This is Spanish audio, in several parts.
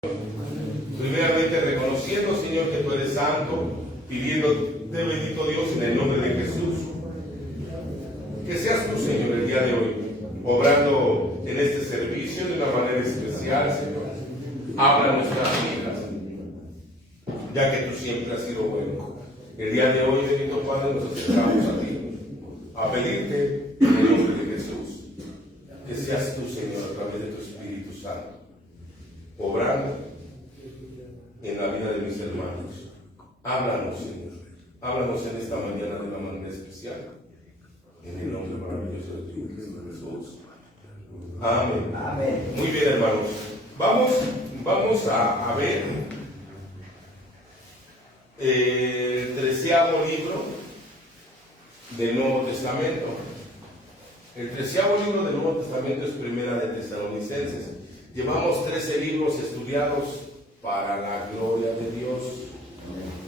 Primeramente reconociendo, Señor, que tú eres santo, pidiéndote, bendito Dios, en el nombre de Jesús, que seas tú, Señor, el día de hoy, obrando en este servicio de una manera especial, Señor. Habla nuestras vidas, ya que tú siempre has sido bueno. El día de hoy, bendito Padre, nos acercamos a ti, a pedirte en el nombre de Jesús, que seas tú, Señor, a través de tu Espíritu Santo, obrando en la vida de mis hermanos. Háblanos, Señor. Háblanos en esta mañana de una manera especial. En el nombre maravilloso de tu Cristo Jesús. Amén. Amén. Muy bien, hermanos. Vamos a ver el 13º libro del Nuevo Testamento. El 13º libro del Nuevo Testamento es Primera de Tesalonicenses. Llevamos 13 libros estudiados para la gloria de Dios.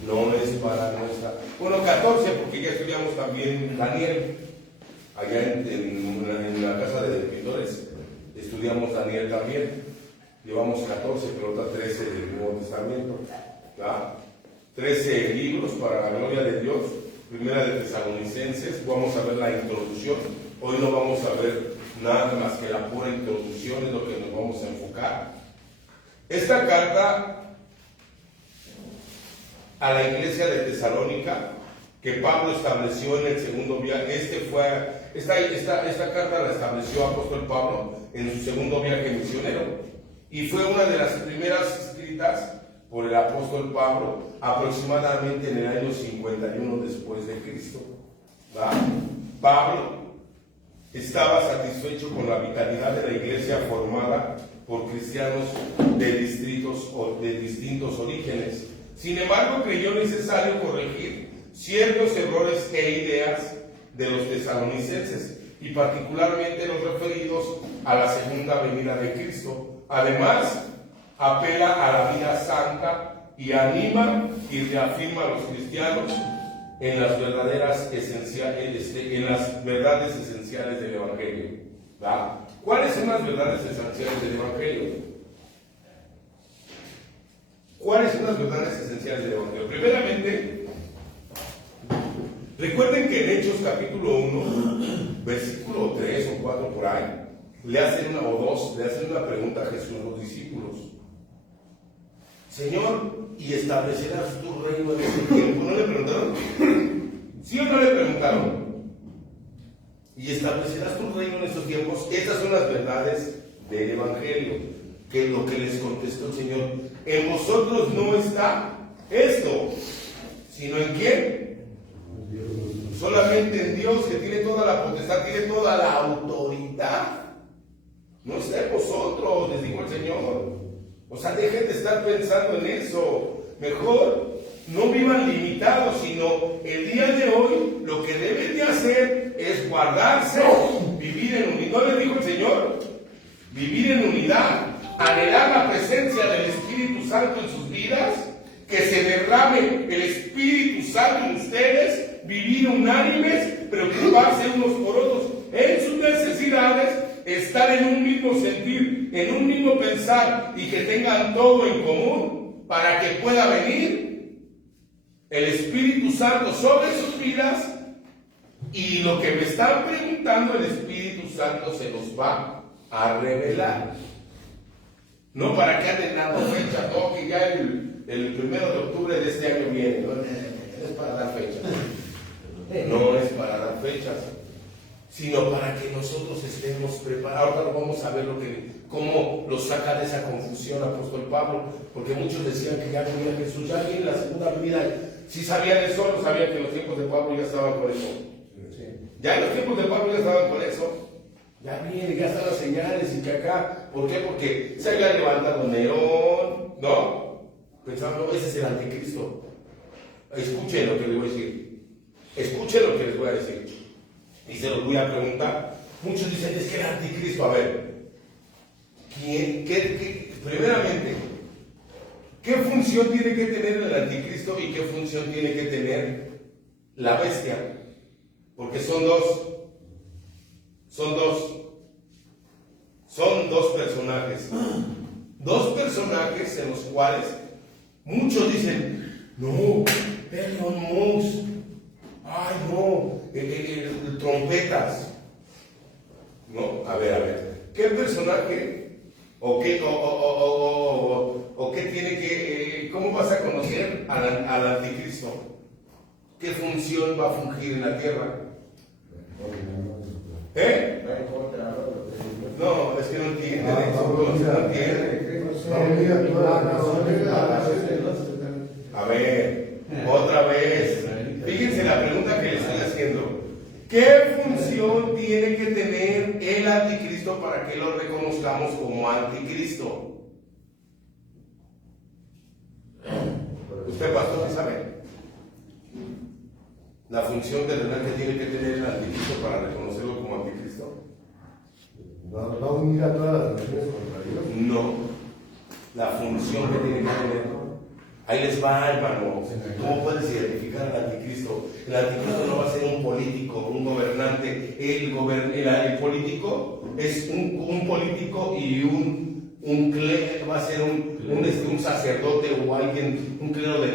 No es para nuestra. Bueno, 14, porque ya estudiamos también Daniel. Allá en la casa de pintores estudiamos Daniel también. Llevamos 14, pero otra 13 del Nuevo Testamento. ¿Ya? 13 libros para la gloria de Dios. Primera de Tesalonicenses. Vamos a ver la introducción. Hoy no vamos a ver nada más que la pura introducción, es lo que nos vamos a enfocar. Esta carta a la iglesia de Tesalónica, que Pablo estableció en el segundo viaje, esta carta la estableció apóstol Pablo en su segundo viaje misionero, y fue una de las primeras escritas por el apóstol Pablo, aproximadamente en el año 51 después de Cristo. ¿Va? Pablo estaba satisfecho con la vitalidad de la iglesia formada por cristianos de distintos orígenes. Sin embargo, creyó necesario corregir ciertos errores e ideas de los tesalonicenses, y particularmente los referidos a la segunda venida de Cristo. Además, apela a la vida santa y anima y reafirma a los cristianos en las verdades esenciales del Evangelio. ¿Va? ¿Cuáles son las verdades esenciales del Evangelio? ¿Cuáles son las verdades esenciales del Evangelio? Primeramente, recuerden que en Hechos capítulo 1, versículo 3 o 4 por ahí, le hacen una pregunta a Jesús, los discípulos. Señor, ¿y establecerás tu reino en este tiempo? ¿No le preguntaron? ¿Sí o no le preguntaron? ¿Y establecerás tu reino en estos tiempos? Estas son las verdades del Evangelio, que es lo que les contestó el Señor. En vosotros no está esto, sino ¿en quién? Solamente en Dios, que tiene toda la potestad, tiene toda la autoridad. No está en vosotros, les dijo el Señor. O sea, dejen de estar pensando en eso. Mejor no vivan limitados, sino el día de hoy lo que deben de hacer es guardarse, vivir en unidad. ¿No les dijo el Señor? Vivir en unidad, anhelar la presencia del Espíritu Santo en sus vidas, que se derrame el Espíritu Santo en ustedes, vivir unánimes, preocuparse unos por otros en sus necesidades, estar en un mismo sentir, en un mismo pensar, y que tengan todo en común para que pueda venir el Espíritu Santo sobre sus vidas, y lo que me están preguntando el Espíritu Santo se los va a revelar. No para que anden dando fecha, todo que ya el 1 de octubre de este año viene, no es para dar fechas. No es para dar fechas, sino para que nosotros estemos preparados. Ahora vamos a ver cómo lo saca de esa confusión apóstol Pablo, porque muchos decían que ya venía Jesús, ya viene la segunda venida. Si sabían eso, no sabían que en los tiempos de Pablo ya estaban con eso. Ya en los tiempos de Pablo ya estaban con eso. Ya viene, ya están las señales, y que acá, ¿por qué? Porque se había levantado Nerón, ¿no? Pensaban, no, ese es el anticristo. Escuchen lo que les voy a decir. Escuchen lo que les voy a decir. Y se los voy a preguntar. Muchos dicen, es que el anticristo, a ver, primeramente, ¿qué función tiene que tener el anticristo y qué función tiene que tener la bestia? Porque son dos personajes. Dos personajes en los cuales muchos dicen, no, Elon Musk, ay no, trompetas. No, a ver, ¿qué personaje o qué tiene que, cómo vas a conocer al anticristo? ¿Qué función va a fungir en la tierra? No, es que no entiende, no entiende. A ver, otra vez. Fíjense la pregunta que le estoy haciendo. ¿Qué función tiene que tener el anticristo para que lo reconozcamos como anticristo? ¿Usted, pastor, qué sabe? La función terrenal que tiene que tener el anticristo para reconocerlo como anticristo. No unir a todas las naciones contra Dios. No. La función que tiene que tener. Ahí les va, hermano. ¿Cómo puedes identificar al anticristo? El anticristo no va a ser un político, un gobernante. El político es un político y va a ser un sacerdote o alguien, un clero de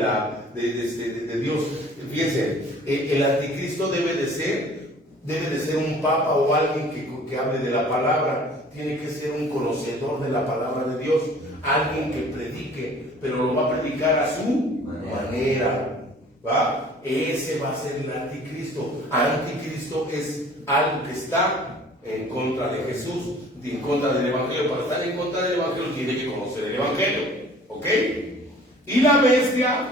Dios. Fíjense, el anticristo debe de ser un papa o alguien que hable de la palabra. Tiene que ser un conocedor de la palabra de Dios, alguien que predique, pero lo va a predicar a su manera. ¿Va? Ese va a ser el anticristo. Anticristo es algo que está en contra de Jesús, en contra del Evangelio. Para estar en contra del Evangelio tiene que conocer el Evangelio. ¿Ok? Y la bestia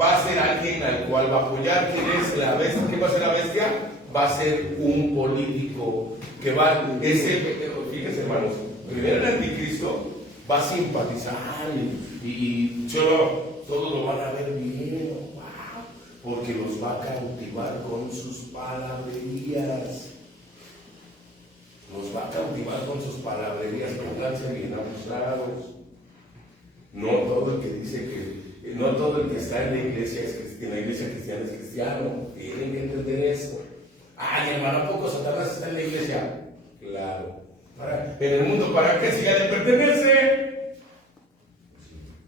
va a ser alguien al cual va a apoyar. ¿Quién es la bestia? ¿Quién va a ser la bestia? Va a ser un político que fíjense, hermanos, primero el anticristo va a simpatizar y todos lo van a ver bien, wow, porque los va a cautivar con sus palabrerías. Los va a cautivar con sus palabrerías, pónganse bien abusados. No todo el que está en la iglesia cristiana es cristiano. Tienen que entender eso. Ay, hermano, ¿a poco Satanás está en la iglesia? Claro. En el mundo, ¿para qué? Si ya le pertenece.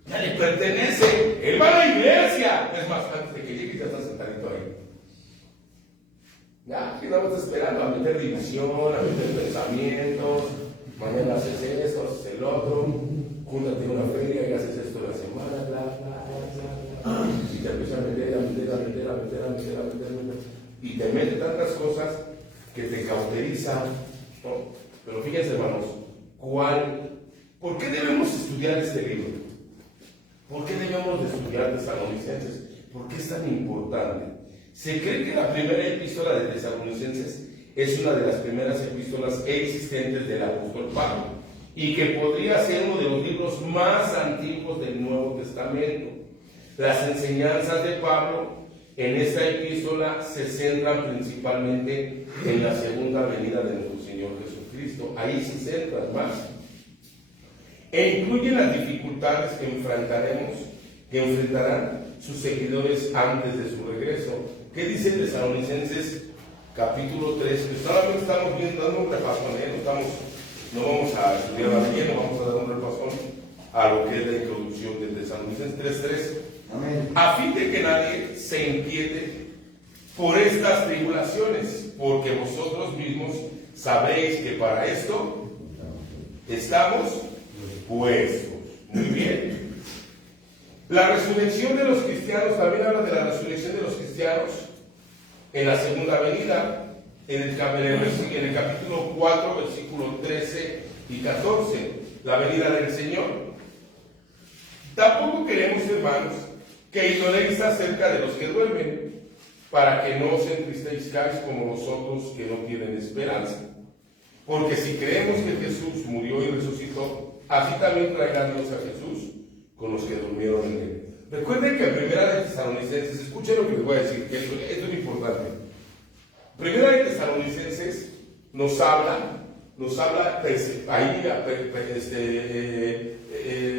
Ya le pertenece. Él va a la iglesia. Es más, antes de que llegue ya está sentadito ahí. Ya, aquí nada más está esperando a meter división, a meter pensamientos. Mañana haces esto, haces el otro. Júntate en una feria y haces esto la semana, bla, bla, bla, bla. Y te empieza a meter. Y te mete tantas cosas que te cauterizan, ¿no? Pero fíjense, hermanos, ¿por qué debemos estudiar este libro? ¿Por qué debemos de estudiar Tesalonicenses? ¿Por qué es tan importante? Se cree que la primera epístola de Tesalonicenses es una de las primeras epístolas existentes del apóstol Pablo y que podría ser uno de los libros más antiguos del Nuevo Testamento. Las enseñanzas de Pablo en esta epístola se centran principalmente en la segunda venida de nuestro Señor Jesucristo. Ahí se centran más. E incluyen las dificultades que enfrentarán sus seguidores antes de su regreso. ¿Qué dice Tesalonicenses capítulo 3? Que solamente estamos dando un repasón, no vamos a estudiar más bien, vamos a dar un repasón a lo que es la introducción de Tesalonicenses 3:3. A fin de que nadie se inquiete por estas tribulaciones, porque vosotros mismos sabéis que para esto estamos puestos. Muy bien. La resurrección de los cristianos, también habla de la resurrección de los cristianos en la segunda venida, en el capítulo 4, versículos 13 y 14, la venida del Señor. Tampoco queremos, hermanos, que ignoréis acerca de los que duermen, para que no os entristezcáis como vosotros que no tienen esperanza. Porque si creemos que Jesús murió y resucitó, así también traerá Dios a Jesús con los que durmieron en él. Recuerden que en Primera de Tesalonicenses, escuchen lo que les voy a decir, que esto es importante. Primera de Tesalonicenses nos habla ahí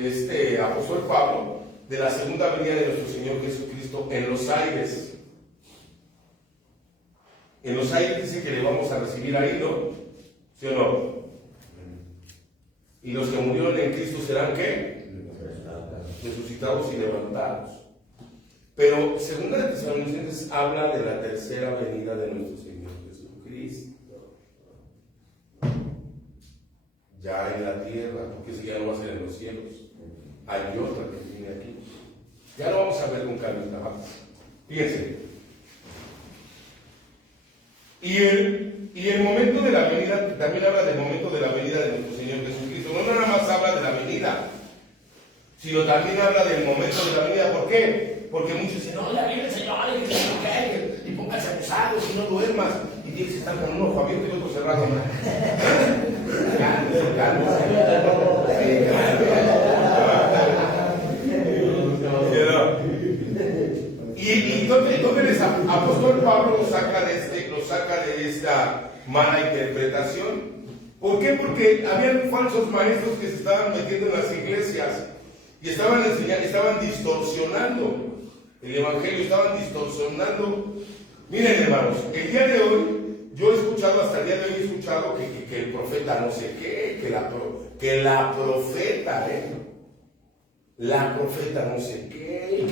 este apóstol Pablo de la segunda venida de nuestro Señor Jesucristo en los aires. En los aires dice que le vamos a recibir ahí, ¿no? ¿Sí o no? Y los que murieron en Cristo serán ¿qué? resucitados y levantados. Pero Segunda de Tesalonicenses habla de la tercera venida de nuestro Señor Jesucristo. Ya en la tierra, porque eso ya no va a ser en los cielos. Hay otra que viene aquí. Ya lo vamos a ver con calma. Fíjense. Y el momento de la venida, también habla del momento de la venida de nuestro Señor Jesucristo. No nada más habla de la venida, sino también habla del momento de la venida. ¿Por qué? Porque muchos dicen, no, ya viene el Señor, y pónganse abusados y no duermas. Y tienes que estar con un ojo abierto y otro cerrado. Y entonces el apóstol Pablo lo saca de esta mala interpretación. ¿Por qué? Porque habían falsos maestros que se estaban metiendo en las iglesias y estaban enseñando, estaban distorsionando el evangelio, estaban distorsionando. Miren, hermanos, el día de hoy yo he escuchado, hasta el día de hoy he escuchado que el profeta no sé qué, que la profeta no sé qué,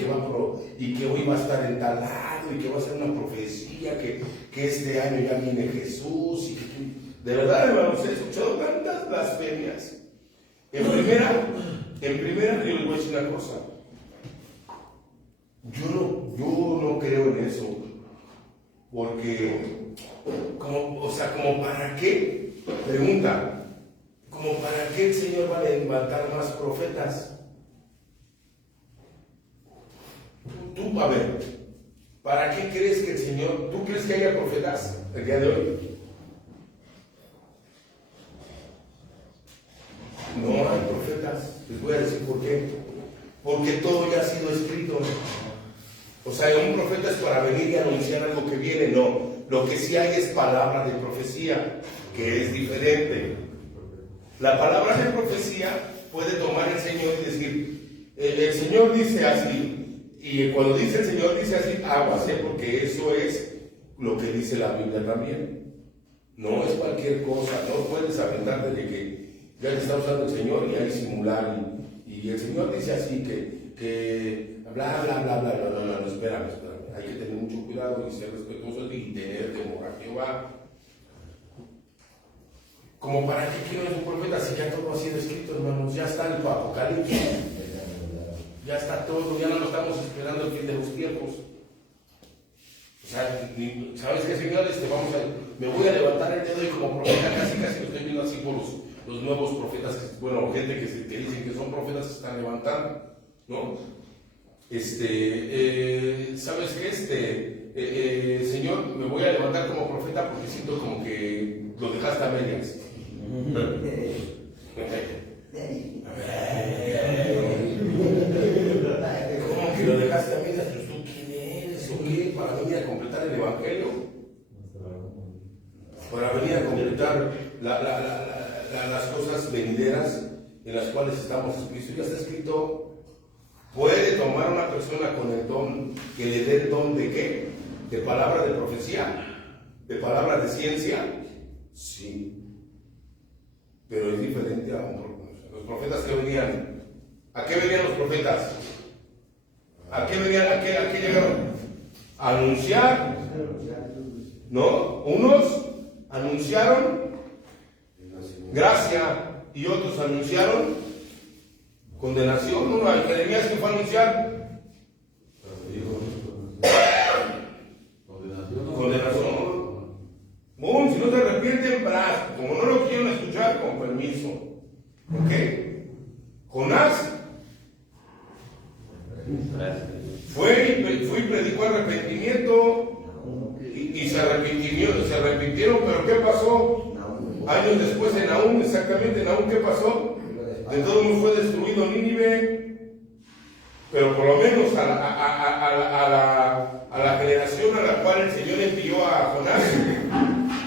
y que hoy va a estar en tal lado, y que va a ser una profecía, que este año ya viene Jesús, y de verdad, hermanos, he escuchado tantas blasfemias. En primera, yo les voy a decir una cosa. Yo no creo en eso, porque, como para qué, pregunta, como para qué el Señor va a levantar más profetas. Tú, a ver, ¿para qué crees que el Señor, tú crees que haya profetas el día de hoy? No hay profetas. Les voy a decir por qué. Porque todo ya ha sido escrito. O sea, un profeta es para venir y anunciar algo que viene. No, lo que sí hay es palabra de profecía, que es diferente. La palabra de profecía puede tomar el Señor y decir, el Señor dice así. Y cuando dice el Señor dice así, aguas, porque eso es lo que dice la Biblia también. No es cualquier cosa, no puedes aventarte de que ya te está usando el Señor y hay simular. Y el Señor dice así que bla, bla, bla, bla. No, espérame. Hay que tener mucho cuidado y ser respetuoso y tener temor a Jehová. Como para qué quiero un profeta si ya todo ha sido escrito, hermanos, ya está el Apocalipsis. Ya está todo, ya no lo estamos esperando el fin de los tiempos. O sea, ¿sabes qué, señores? Me voy a levantar el dedo y como profeta, casi lo estoy viendo así por los nuevos profetas, gente que dicen que son profetas se están levantando, ¿no? ¿Sabes qué? Señor, me voy a levantar como profeta porque siento como que lo dejaste a medias. ¿Cómo que lo dejaste a medias? Pues tú, ¿quién eres o qué? Para venir a completar el evangelio, para venir a completar las cosas venideras en las cuales estamos escritos. Ya está escrito. ¿Puede tomar una persona con el don que le dé el don de qué? ¿De palabra de profecía? ¿De palabra de ciencia? Sí. Pero es diferente a un profeta. Los profetas que venían. ¿A qué venían los profetas? ¿A qué venían? ¿A qué llegaron? A anunciar. ¿No? Unos anunciaron gracia y otros anunciaron condenación. Uno a Jeremías que fue a anunciar condenación. Si no se arrepienten, como no lo quieren escuchar, con permiso. ¿Ok? Jonás fue y predicó arrepentimiento y se arrepintieron, pero ¿qué pasó? Años después en Nahum, exactamente, Nahum, ¿qué pasó? De todo mundo fue destruido Nínive, pero por lo menos a la generación a la cual el Señor envió a Jonás,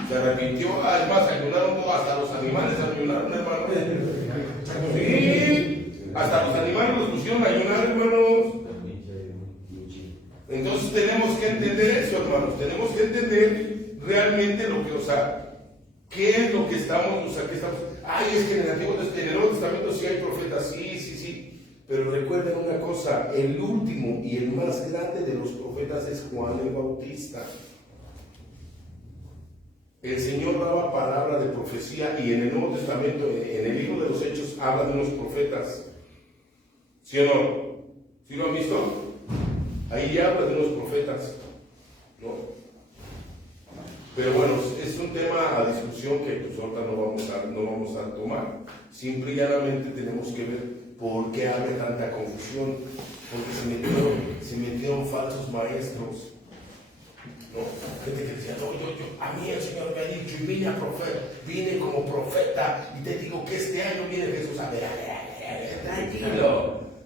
se arrepintió. Además, ayunaron todos, hasta los animales ayunaron, hermano. Sí, hasta los animales los pusieron a ayunar, hermanos. Entonces tenemos que entender eso, hermanos. Tenemos que entender realmente lo que, qué es lo que estamos, qué estamos. Ay, es que en el Nuevo Testamento sí hay profetas, sí. Pero recuerden una cosa, el último y el más grande de los profetas es Juan el Bautista. El Señor daba palabra de profecía y en el Nuevo Testamento, en el libro de los Hechos, habla de unos profetas. ¿Sí o no? ¿Sí lo han visto? Ahí ya habla de unos profetas, ¿no? Pero bueno, es un tema a discusión que pues ahorita no vamos a tomar. Simple y llanamente tenemos que ver por qué hay tanta confusión. Porque se metieron falsos maestros. ¿No? Gente que decía, no, a mí el Señor me ha dicho, y vine como profeta, y te digo que este año viene Jesús. A ver,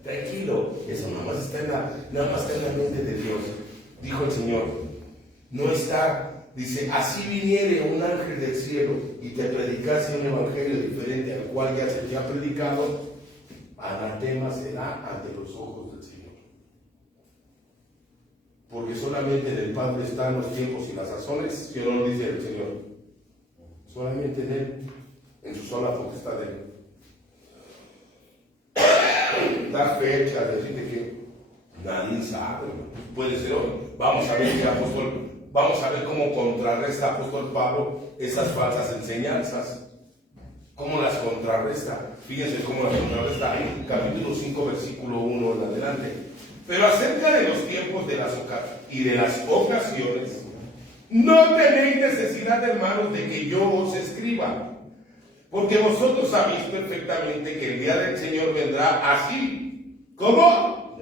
tranquilo, eso nada más está en la mente de Dios. Dijo el Señor, no está, dice, así viniere un ángel del cielo y te predicase un evangelio diferente al cual ya se te ha predicado, anatema será ante los ojos del Señor. Porque solamente del Padre están los tiempos y las sazones, que no lo dice el Señor. Solamente en Él, en su sola potestad de Él. Dar fecha, decirte que nadie sabe. Puede ser hoy. Vamos a ver cómo contrarresta apóstol Pablo esas falsas enseñanzas. ¿Cómo las contrarresta? Fíjense cómo las contrarresta ahí, capítulo 5, versículo 1 en adelante. Pero acerca de los tiempos y de las ocasiones, no tenéis necesidad, hermanos, de que yo os escriba, porque vosotros sabéis perfectamente que el día del Señor vendrá así. ¿Cómo?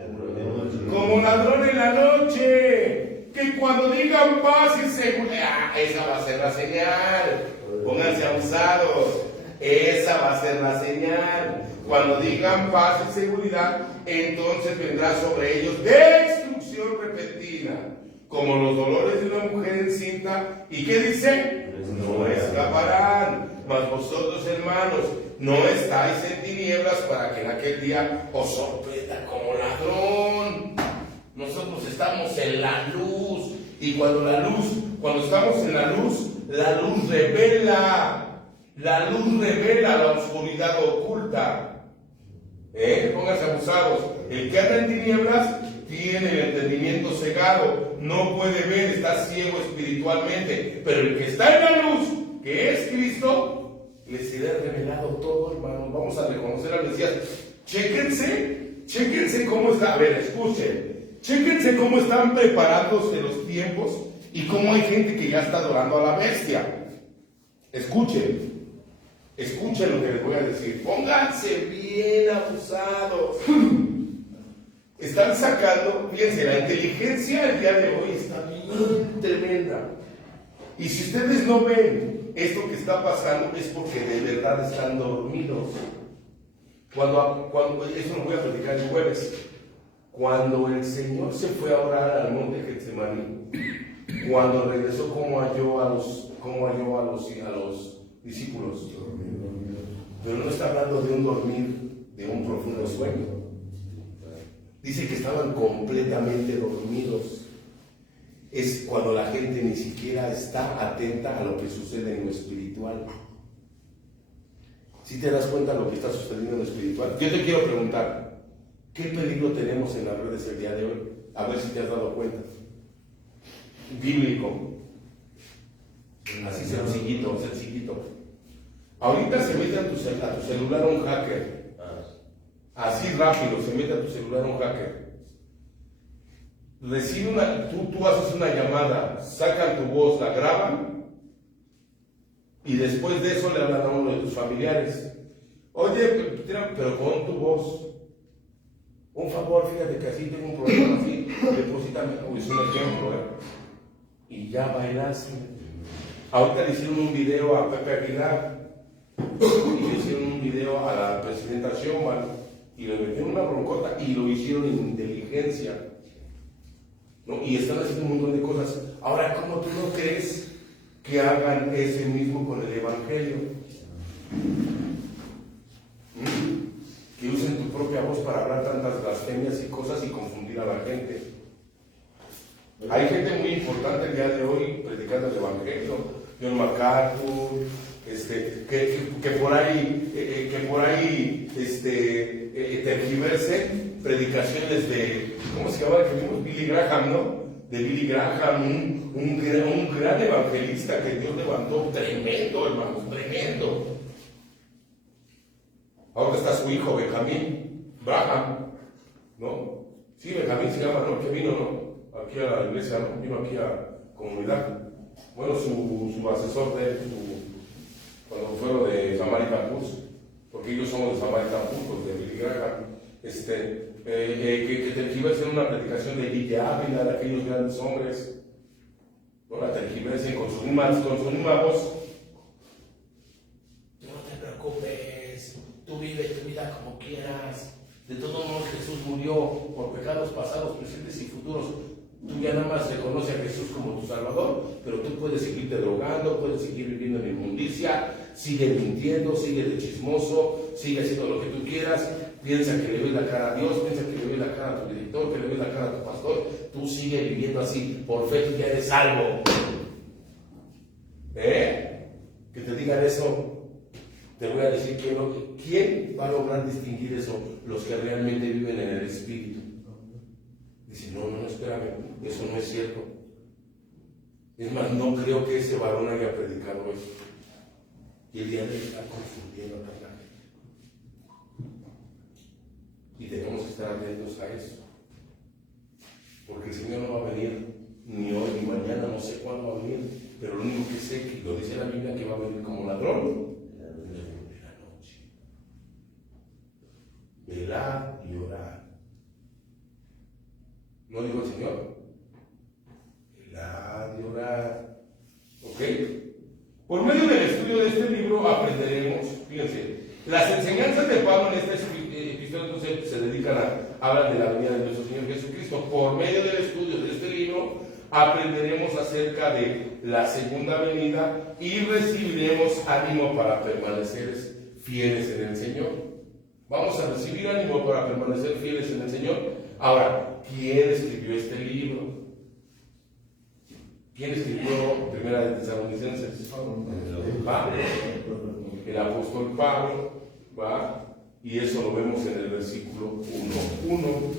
Como ladrón en la noche. Que cuando digan paz y seguridad, esa va a ser la señal. Pónganse abusados. Esa va a ser la señal. Cuando digan paz y seguridad, entonces vendrá sobre ellos destrucción repentina, como los dolores de una mujer encinta. ¿Y qué dice? No escaparán. Mas vosotros, hermanos, no estáis en tinieblas para que en aquel día os sorprenda como ladrón. Nosotros estamos en la luz. Y cuando estamos en la luz revela. La luz revela la oscuridad oculta. Pónganse abusados. El que anda en tinieblas tiene el entendimiento cegado, no puede ver, está ciego espiritualmente. Pero el que está en la luz, que es Cristo, le será revelado todo, hermano. Vamos a reconocer al Mesías. Chéquense cómo está. A ver, escuchen. Chéquense cómo están preparándose los tiempos y cómo hay gente que ya está adorando a la bestia. Escuchen lo que les voy a decir. Pónganse bien abusados. Están sacando, fíjense, la inteligencia el día de hoy está bien tremenda. Y si ustedes no ven esto que está pasando, es porque de verdad están dormidos. Eso lo voy a platicar el jueves. Cuando el Señor se fue a orar al monte Getsemaní, cuando regresó, ¿cómo halló a los discípulos? Pero no está hablando de un dormir, de un profundo sueño. Dice que estaban completamente dormidos. Es cuando la gente ni siquiera está atenta a lo que sucede en lo espiritual. Si te das cuenta de lo que está sucediendo en lo espiritual, yo te quiero preguntar, ¿qué peligro tenemos en las redes el día de hoy? A ver si te has dado cuenta. Bíblico. Así sencillito. Ahorita se mete a tu celular un hacker. Así rápido se mete a tu celular un hacker. Recibe tú haces una llamada, sacan tu voz, la graban y después de eso le hablan a uno de tus familiares. Oye, pero con tu voz. Un favor, fíjate que así tengo un problema así, deposítame. Es un ejemplo, Y ya bailas. Ahorita le hicieron un video a Pepe Aguilar. Y le hicieron un video a la presidenta Sheinbaum y le metieron una broncota y lo hicieron en inteligencia, ¿no? Y están haciendo un montón de cosas. Ahora, ¿cómo tú no crees que hagan ese mismo con el Evangelio? Que usen tu propia voz para hablar tantas blasfemias y cosas y confundir a la gente. Hay gente muy importante el día de hoy predicando el Evangelio. John MacArthur, que por ahí tergiversen predicaciones de, ¿cómo se llama? Que vimos Billy Graham, ¿no? De Billy Graham, un gran evangelista que Dios levantó, tremendo, hermanos, tremendo. Ahora está su hijo Benjamín Graham, ¿no? Sí, Benjamín se llama, ¿no? Que vino, ¿no? Aquí a la iglesia, ¿no? Vino aquí a comunidad. Bueno, su asesor de él, cuando fue lo de Samaritan Bus, porque ellos somos de Samaritan Bus, los de Billy Graham, que tergiversen una predicación de Guilla Ávila, de aquellos grandes hombres, no la tergiversen con su misma voz. No te preocupes, tú vive tu vida como quieras. De todos modos, Jesús murió por pecados pasados, presentes y futuros. Tú ya nada más reconoces a Jesús como tu Salvador, pero tú puedes seguirte drogando, puedes seguir viviendo en inmundicia, sigue mintiendo, sigue de chismoso, sigue haciendo lo que tú quieras, piensa que le ves la cara a Dios, piensa que le ves la cara a tu director, que le ves la cara a tu pastor, tú sigue viviendo así, por fe tú ya eres salvo. Que te digan eso. Te voy a decir quién va a lograr distinguir eso, los que realmente viven en el Espíritu. Dice, no, espérame, eso no es cierto. Es más, no creo que ese varón haya predicado eso. Y el día de hoy está confundiendo a la gente. Y tenemos que estar atentos a eso. Porque el Señor no va a venir ni hoy ni mañana, no sé cuándo va a venir, pero lo único que sé, que lo dice la Biblia, que va a venir como ladrón. Velad y orad. ¿No dijo el Señor? Velad y orad. ¿Ok? Por medio del estudio de este libro aprenderemos, fíjense, las enseñanzas de Pablo en esta epístola entonces se dedican a hablar de la venida de nuestro Señor Jesucristo. Por medio del estudio de este libro aprenderemos acerca de la segunda venida y recibiremos ánimo para permanecer fieles en el Señor. Vamos a recibir ánimo para permanecer fieles en el Señor. Ahora, ¿quién escribió este libro? ¿Quién escribió Primera de Tesalonicenses? Pablo. El apóstol Pablo, ¿va? Y eso lo vemos en el versículo 1:1.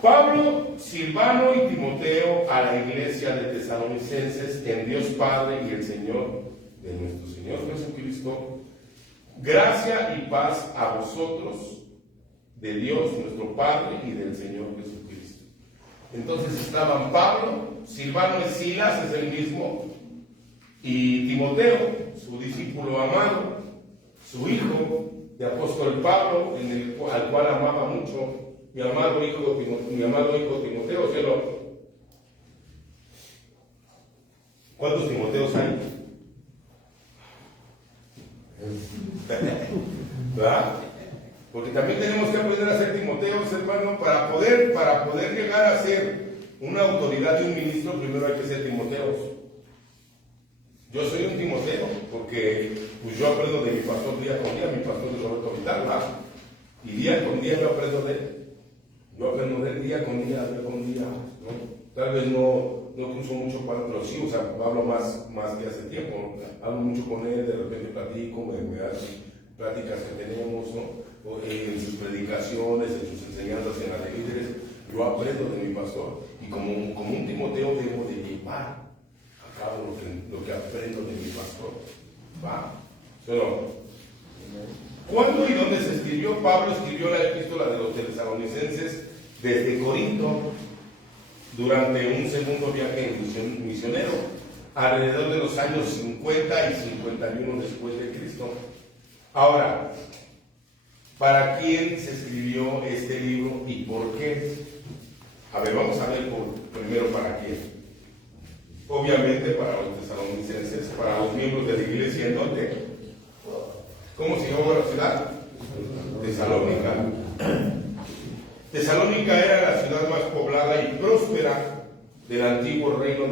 Pablo, Silvano y Timoteo a la iglesia de Tesalonicenses, en Dios Padre y el Señor de nuestro Señor Jesucristo, gracia y paz a vosotros, de Dios nuestro Padre y del Señor Jesucristo. Entonces estaban Pablo, Silvano y Silas, es el mismo, y Timoteo, su discípulo amado, su hijo de apóstol Pablo, al cual amaba mucho, mi amado hijo Timoteo. ¿Cuántos Timoteos hay? ¿Verdad? Porque también tenemos que aprender a ser Timoteos, hermano, para poder llegar a ser una autoridad y un ministro. Primero hay que ser Timoteos. Yo soy un Timoteo, porque pues yo aprendo de mi pastor día con día. Mi pastor es Roberto Vital, ¿verdad? Y día con día yo aprendo de él. Yo aprendo de él día con día, ¿no? Tal vez no cruzo mucho para, pero sí, o sea, hablo más que hace tiempo, ¿no? Hablo mucho con él, de repente platico, me da pláticas que tenemos, ¿no? En sus predicaciones, en sus enseñanzas en las de líderes, yo aprendo de mi pastor, y como un Timoteo debo de llevar a cabo lo que aprendo de mi pastor, ¿va? Pero, ¿cuándo y dónde se escribió? Pablo escribió la epístola de los tesalonicenses desde Corinto, durante un segundo viaje misionero, alrededor de los años 50 y 51 después de Cristo. Ahora, ¿para quién se escribió este libro y por qué? A ver, vamos a ver primero para quién. Obviamente para los tesalonicenses, para los miembros de la iglesia. ¿En dónde? ¿Cómo se llamó la ciudad? Tesalónica. Tesalónica era la ciudad más poblada y próspera del antiguo reino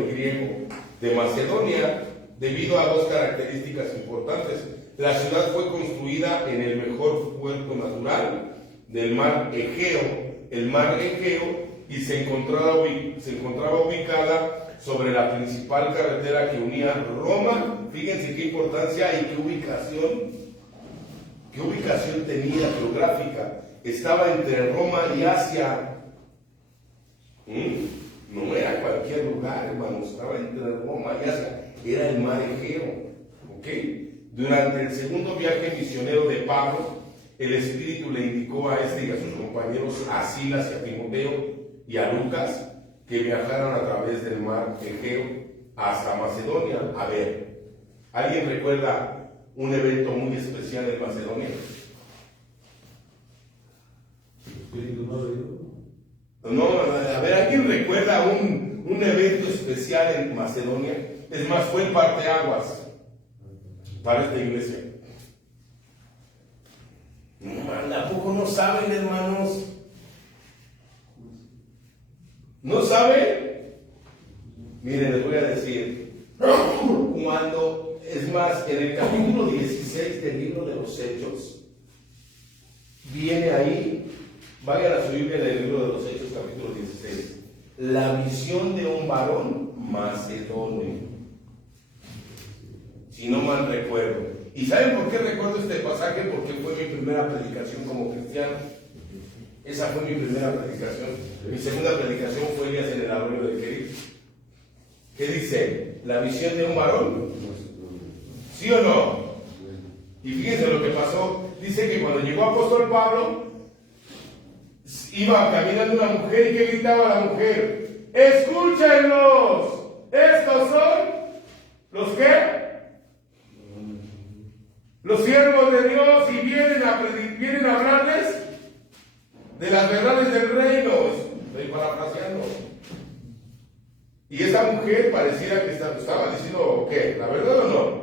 de Macedonia, debido a dos características importantes. La ciudad fue construida en el mejor puerto natural del mar Egeo. El mar Egeo y se encontraba ubicada sobre la principal carretera que unía Roma. Fíjense qué importancia y qué ubicación tenía geográfica. Estaba entre Roma y Asia. No era cualquier lugar, hermanos, estaba entre Roma y Asia, era el mar Egeo. ¿Ok? Durante el segundo viaje misionero de Pablo, el Espíritu le indicó a este y a sus compañeros, a Silas y a Timoteo y a Lucas, que viajaran a través del mar Egeo hasta Macedonia. A ver, ¿alguien recuerda un evento muy especial en Macedonia? No, a ver, ¿alguien recuerda un evento especial en Macedonia? Es más, fue el parteaguas para esta iglesia. ¿A poco no saben, hermanos? ¿No saben? Miren, les voy a decir, cuando, es más, en el capítulo 16 del libro de los Hechos, viene ahí, vayan a su Biblia en el libro de los Hechos, capítulo 16, la visión de un varón macedonio, si no mal recuerdo. ¿Y saben por qué recuerdo este pasaje? Porque fue mi primera predicación como cristiano. Esa fue mi primera predicación. Mi segunda predicación fue Elías en el arroyo de Querib. ¿Qué dice? La visión de un varón. ¿Sí o no? Y fíjense lo que pasó. Dice que cuando llegó apóstol Pablo, iba caminando una mujer y que gritaba a la mujer: ¡escúchenlos! Estos son los que los siervos de Dios, y vienen a hablarles de las verdades del reino. Estoy parafraseando. Y esa mujer pareciera que estaba diciendo, ¿qué? ¿La verdad o no?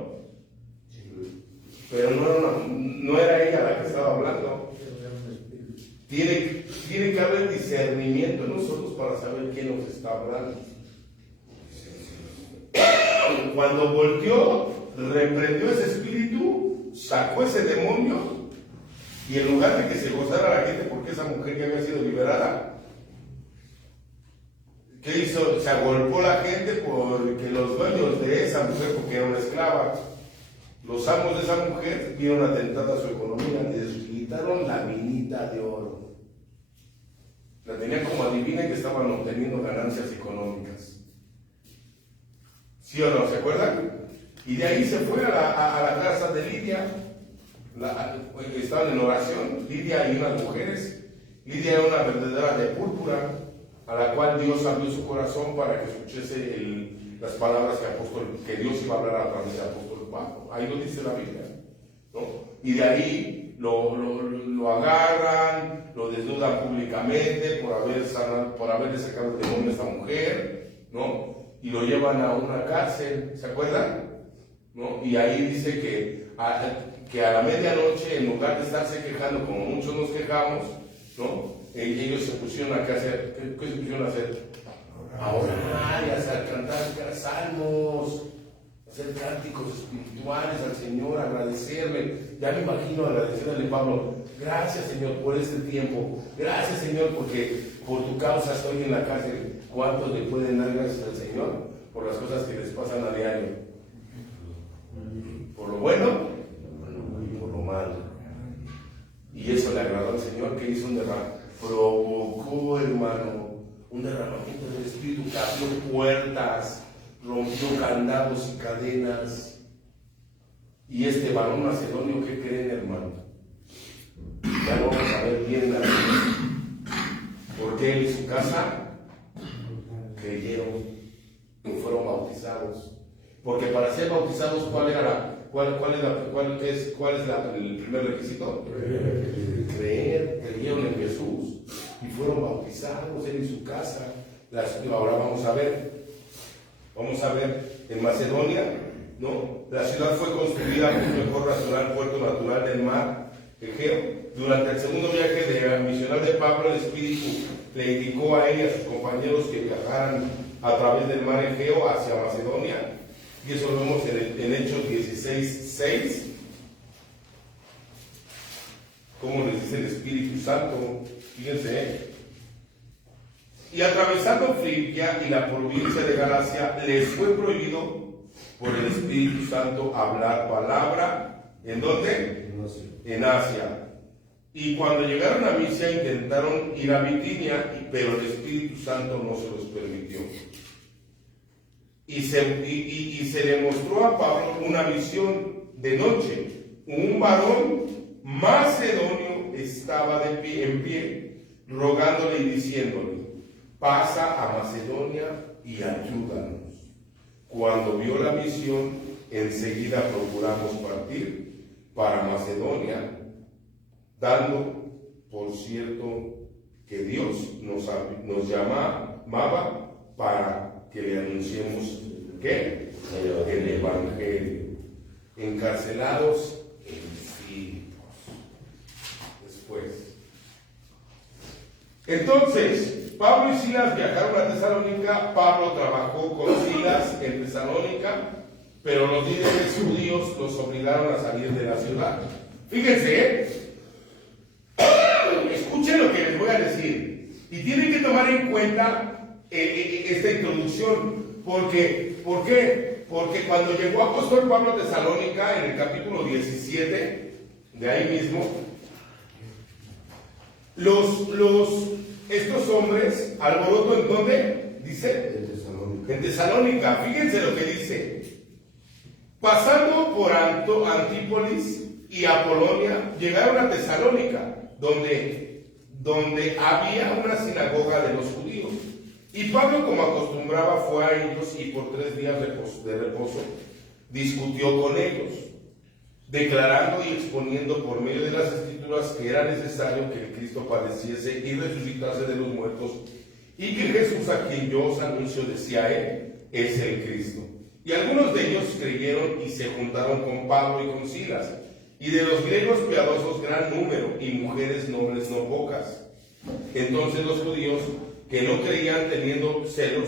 Pero no era ella la que estaba hablando. Tiene que haber discernimiento en nosotros para saber quién nos está hablando. Cuando volteó, reprendió ese espíritu, sacó ese demonio, y en lugar de que se gozara la gente porque esa mujer ya había sido liberada, ¿qué hizo? Se agolpó la gente porque los dueños de esa mujer, porque era una esclava, los amos de esa mujer vieron atentada a su economía, les quitaron la minita de oro. La tenían como adivinen que estaban obteniendo ganancias económicas. ¿Sí o no? ¿Se acuerdan? Y de ahí se fue a la casa de Lidia. Estaban en oración, Lidia y unas mujeres. Lidia era una verdadera de púrpura, a la cual Dios abrió su corazón para que escuchase las palabras que Dios iba a hablar a través del apóstol Pablo. Ahí lo dice la Biblia, ¿no? Y de ahí lo agarran, lo desnudan públicamente por haberle sacado el demonio a esta mujer, ¿no? Y lo llevan a una cárcel, ¿se acuerdan? ¿No? Y ahí dice que a la medianoche, en lugar de estarse quejando como muchos nos quejamos, ¿no? Ellos se pusieron a hacer, ¿qué se pusieron a hacer? A orar y a cantar salmos, a hacer cánticos espirituales al Señor, agradecerle. Ya me imagino agradecerle a Pablo: gracias, Señor, por este tiempo, gracias, Señor, porque por tu causa estoy en la cárcel. ¿Cuántos le pueden dar gracias al Señor por las cosas que les pasan a diario? Por lo bueno y por lo malo. Y eso le agradó al Señor, que hizo provocó, hermano, un derramamiento del Espíritu, que abrió puertas, rompió candados y cadenas. Y este varón macedonio, ¿qué creen, hermano? Ya no vamos a ver bien la vida, porque él y su casa creyeron y fueron bautizados. Porque para ser bautizados, ¿cuál es el primer requisito? Creer. Creyeron en Jesús y fueron bautizados, él y su casa. Ahora vamos a ver en Macedonia, ¿no? La ciudad fue construida por un mejor puerto natural del mar Egeo. Durante el segundo viaje misional de Pablo, el Espíritu le indicó a él y a sus compañeros que viajaran a través del mar Egeo hacia Macedonia. Y eso lo vemos en Hechos 16:6. ¿Cómo les dice el Espíritu Santo? Fíjense. Y atravesando Frigia y la provincia de Galacia, les fue prohibido por el Espíritu Santo hablar palabra. ¿En dónde? En Asia. Y cuando llegaron a Misia intentaron ir a Bitinia, pero el Espíritu Santo no se los permitió. Y se le mostró a Pablo una visión de noche. Un varón macedonio estaba en pie, rogándole y diciéndole: pasa a Macedonia y ayúdanos. Cuando vio la visión, enseguida procuramos partir para Macedonia, dando por cierto que Dios nos llamaba para que le anunciemos ¿qué? El Evangelio. Encarcelados en Filipos. Después. Entonces, Pablo y Silas viajaron a Tesalónica. Pablo trabajó con Silas en Tesalónica, pero los líderes judíos los obligaron a salir de la ciudad. Fíjense, escuchen lo que les voy a decir. Y tienen que tomar en cuenta esta introducción. ¿Por qué? Porque cuando llegó apóstol Pablo a Tesalónica, en el capítulo 17, de ahí mismo, estos hombres, alboroto ¿en dónde? Dice, en Tesalónica. Fíjense lo que dice: pasando por Antípolis y Apolonia, llegaron a Tesalónica, donde había una sinagoga de los judíos. Y Pablo, como acostumbraba, fue a ellos y por 3 días de reposo discutió con ellos, declarando y exponiendo por medio de las Escrituras que era necesario que el Cristo padeciese y resucitase de los muertos, y que Jesús, a quien yo os anuncio, decía él, es el Cristo. Y algunos de ellos creyeron y se juntaron con Pablo y con Silas, y de los griegos piadosos gran número, y mujeres nobles no pocas. Entonces los judíos, que no creían, teniendo celos,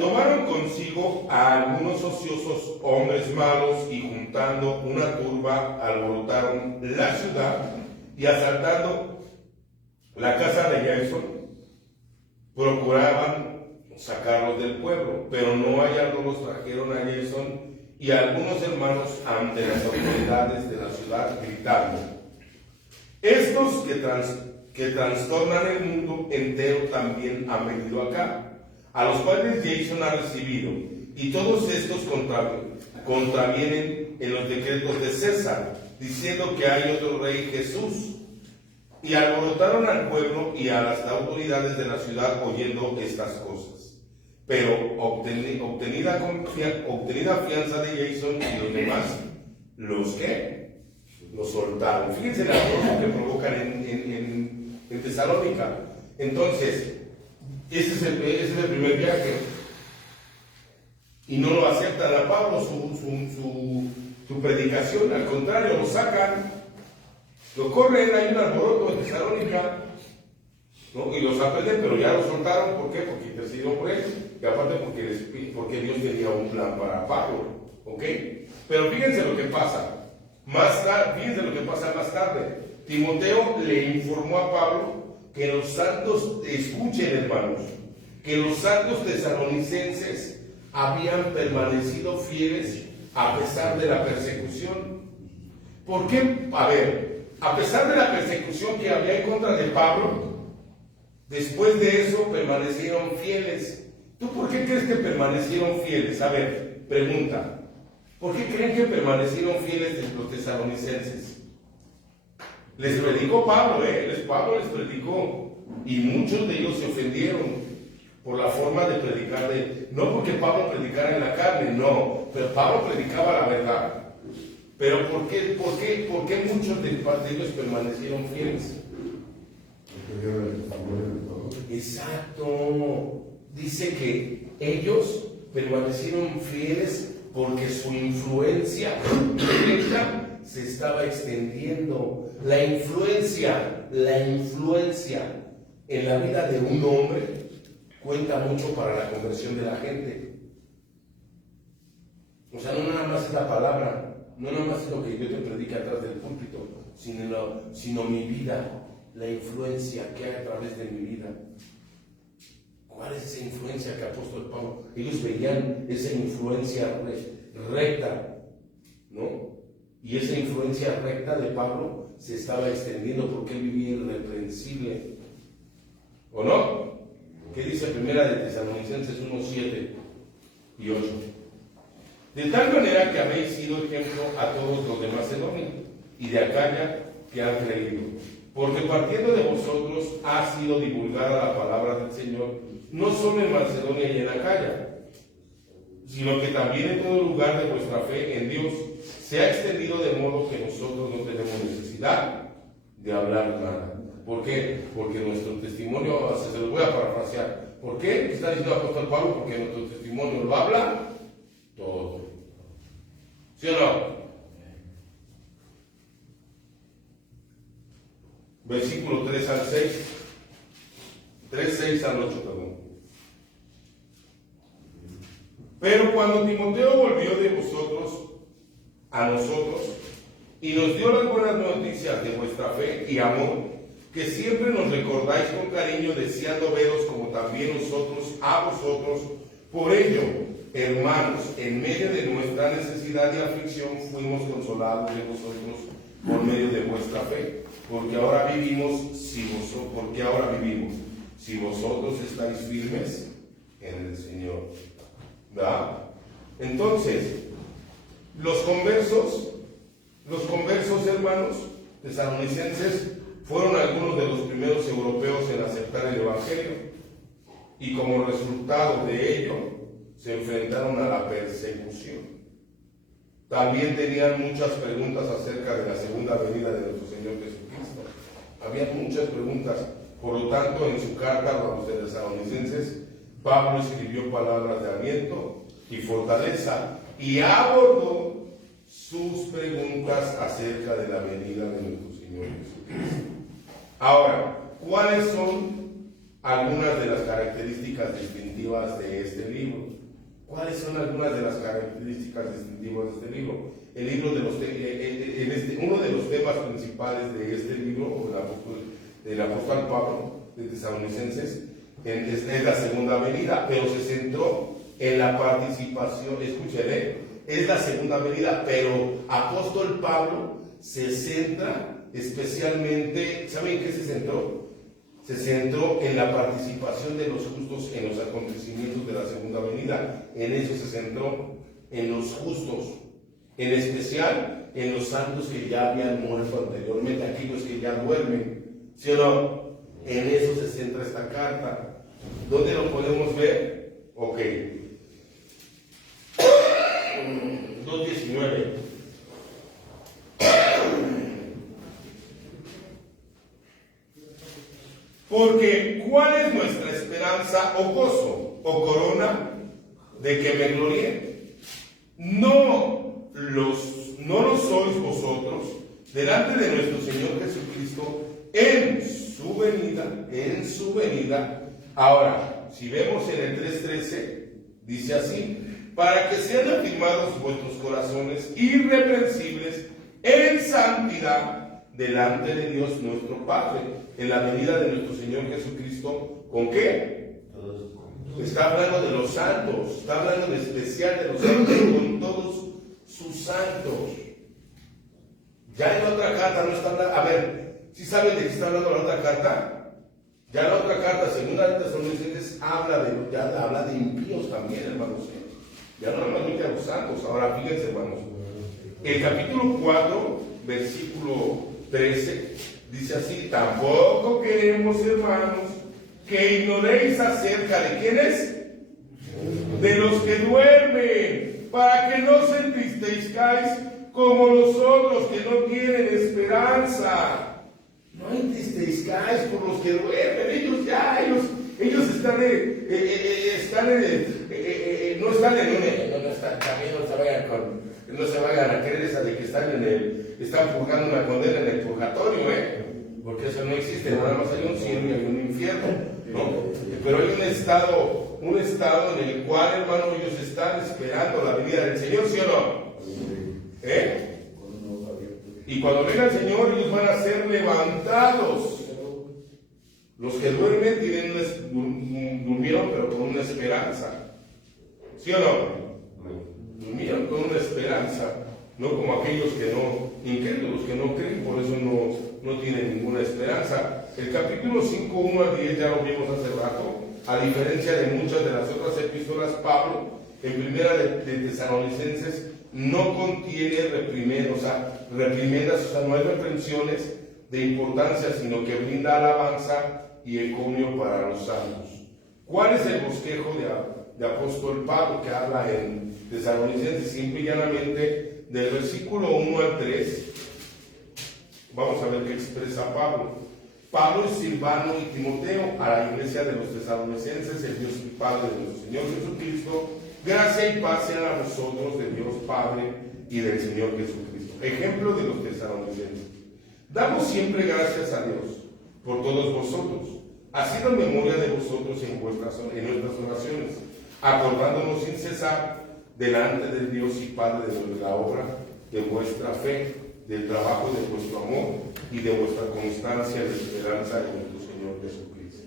tomaron consigo a algunos ociosos hombres malos y juntando una turba alborotaron la ciudad y asaltando la casa de Jason procuraban sacarlos del pueblo, pero no hallándolos trajeron a Jason y a algunos hermanos ante las autoridades de la ciudad gritando: estos que trastornan el mundo entero también han venido acá, a los cuales Jason ha recibido, y todos estos contravienen en los decretos de César, diciendo que hay otro rey, Jesús. Y alborotaron al pueblo y a las autoridades de la ciudad oyendo estas cosas. Pero obtenida fianza de Jason y los demás, los soltaron. Fíjense la cosa que provocan en Tesalónica. Entonces, ese es el primer viaje. Y no lo aceptan a Pablo su predicación, al contrario, lo sacan, lo corren, hay un alboroto en Tesalónica, ¿no? Y los aprenden, pero ya lo soltaron. ¿Por qué? Porque intercedieron por él, y aparte porque Dios tenía un plan para Pablo, ¿ok? Pero fíjense lo que pasa. Fíjense lo que pasa más tarde. Timoteo le informó a Pablo que los santos, escuchen hermanos, que los santos tesalonicenses habían permanecido fieles a pesar de la persecución. ¿Por qué? A ver, a pesar de la persecución que había en contra de Pablo, después de eso permanecieron fieles. ¿Tú por qué crees que permanecieron fieles? A ver, pregunta. ¿Por qué creen que permanecieron fieles los tesalonicenses? Les predicó Pablo, Pablo les predicó, y muchos de ellos se ofendieron por la forma de predicar no porque Pablo predicara en la carne, no, pero Pablo predicaba la verdad. Pero ¿por qué muchos de ellos permanecieron fieles? Exacto. Dice que ellos permanecieron fieles porque su influencia directa se estaba extendiendo. La influencia en la vida de un hombre cuenta mucho para la conversión de la gente. O sea, no nada más es la palabra, no nada más es lo que yo te predique atrás del púlpito, sino mi vida, la influencia que hay a través de mi vida. ¿Cuál es esa influencia que apóstol Pablo? Ellos veían esa influencia recta, ¿no? Y esa influencia recta de Pablo se estaba extendiendo porque él vivía irreprensible. ¿O no? ¿Qué dice Primera de Tesalonicenses 1, 7 y 8? De tal manera que habéis sido ejemplo a todos los de Macedonia y de Acaya que han creído. Porque partiendo de vosotros ha sido divulgada la palabra del Señor, no solo en Macedonia y en Acaya, sino que también en todo lugar de vuestra fe en Dios se ha extendido de modo que nosotros no tenemos necesidad de hablar nada. ¿Por qué? Porque nuestro testimonio, se lo voy a parafrasear. ¿Por qué está diciendo el apóstol Pablo? Porque nuestro testimonio lo habla todo. ¿Sí o no? Versículo 3 al 6. 3, 6 al 8, perdón. Pero cuando Timoteo volvió de vosotros a nosotros y nos dio las buenas noticias de vuestra fe y amor, que siempre nos recordáis con cariño, deseando veros como también nosotros a vosotros. Por ello, hermanos, en medio de nuestra necesidad y aflicción fuimos consolados de vosotros por medio de vuestra fe, porque ahora vivimos si vosotros estáis firmes en el Señor. ¿Verdad? Entonces, los conversos, hermanos tesalonicenses, fueron algunos de los primeros europeos en aceptar el Evangelio, y como resultado de ello se enfrentaron a la persecución. También tenían muchas preguntas acerca de la segunda venida de nuestro Señor Jesucristo. Había muchas preguntas. Por lo tanto, en su carta a los tesalonicenses, Pablo escribió palabras de aliento y fortaleza y abordó sus preguntas acerca de la venida de nuestro Señor Jesucristo. Ahora, ¿cuáles son algunas de las características distintivas de este libro? ¿Cuáles son algunas de las características distintivas de este libro? Uno de los temas principales de este libro, del apóstol Pablo de Tesalonicenses, es la segunda venida, pero se centró en la participación. Escúchale, es la segunda venida, pero apóstol Pablo se centra especialmente, ¿saben qué se centró? Se centró en la participación de los justos en los acontecimientos de la segunda venida. En eso se centró, en los justos, en especial en los santos que ya habían muerto anteriormente, aquellos que ya duermen. ¿Sí o no? En eso se centra esta carta. ¿Dónde lo podemos ver? Ok. 2:19. Porque ¿cuál es nuestra esperanza o gozo o corona de que me gloríe? No lo sois vosotros delante de nuestro Señor Jesucristo en su venida. Ahora, si vemos en el 3:13, dice así: para que sean afirmados vuestros corazones irreprensibles en santidad delante de Dios nuestro Padre, en la venida de nuestro Señor Jesucristo. ¿Con qué? Está hablando de los santos, está hablando en especial de los santos, con todos sus santos. Ya en la otra carta no está hablando. A ver, ¿sí saben de qué está hablando la otra carta? Ya la otra carta, segunda de Tesalonicenses, habla de impíos también, hermanos. Ya no solamente a los santos. Ahora fíjense, hermanos, el capítulo 4, versículo 13, dice así: tampoco queremos, hermanos, que ignoréis acerca de quiénes, de los que duermen, para que no se entristezcáis como los otros que no tienen esperanza. No entristezcáis por los que duermen. Ellos están no se vayan a creer esa de que están purgando una condena en el purgatorio, porque eso no existe. Nada más hay un cielo y hay un infierno, ¿no? Pero hay un estado en el cual, hermano, ellos están esperando la venida del Señor, ¿sí o no? Y cuando venga el Señor, ellos van a ser levantados Los que duermen durmieron, pero con una esperanza. ¿Sí o no? Durmieron con una esperanza, no como aquellos que no, incrédulos que no creen, por eso no tienen ninguna esperanza. El capítulo 5, 1 a 10 ya lo vimos hace rato. A diferencia de muchas de las otras epístolas, Pablo, en primera de Tesalonicenses, no contiene reprimendas, o sea, no hay reprensiones de importancia, sino que brinda alabanza y encomio para los santos. ¿Cuál es el bosquejo de apóstol Pablo que habla en Tesalonicenses? Simple y llanamente, del versículo 1 al 3, vamos a ver qué expresa Pablo. Pablo y Silvano y Timoteo, a la iglesia de los tesalonicenses, el Dios y Padre de nuestro Señor Jesucristo, gracia y paz sean a vosotros de Dios Padre y del Señor Jesucristo. Ejemplo de los tesalonicenses. Damos siempre gracias a Dios por todos vosotros, haciendo memoria de vosotros en nuestras oraciones, acordándonos sin cesar delante del Dios y Padre de la obra de vuestra fe, del trabajo de vuestro amor y de vuestra constancia de esperanza en nuestro Señor Jesucristo.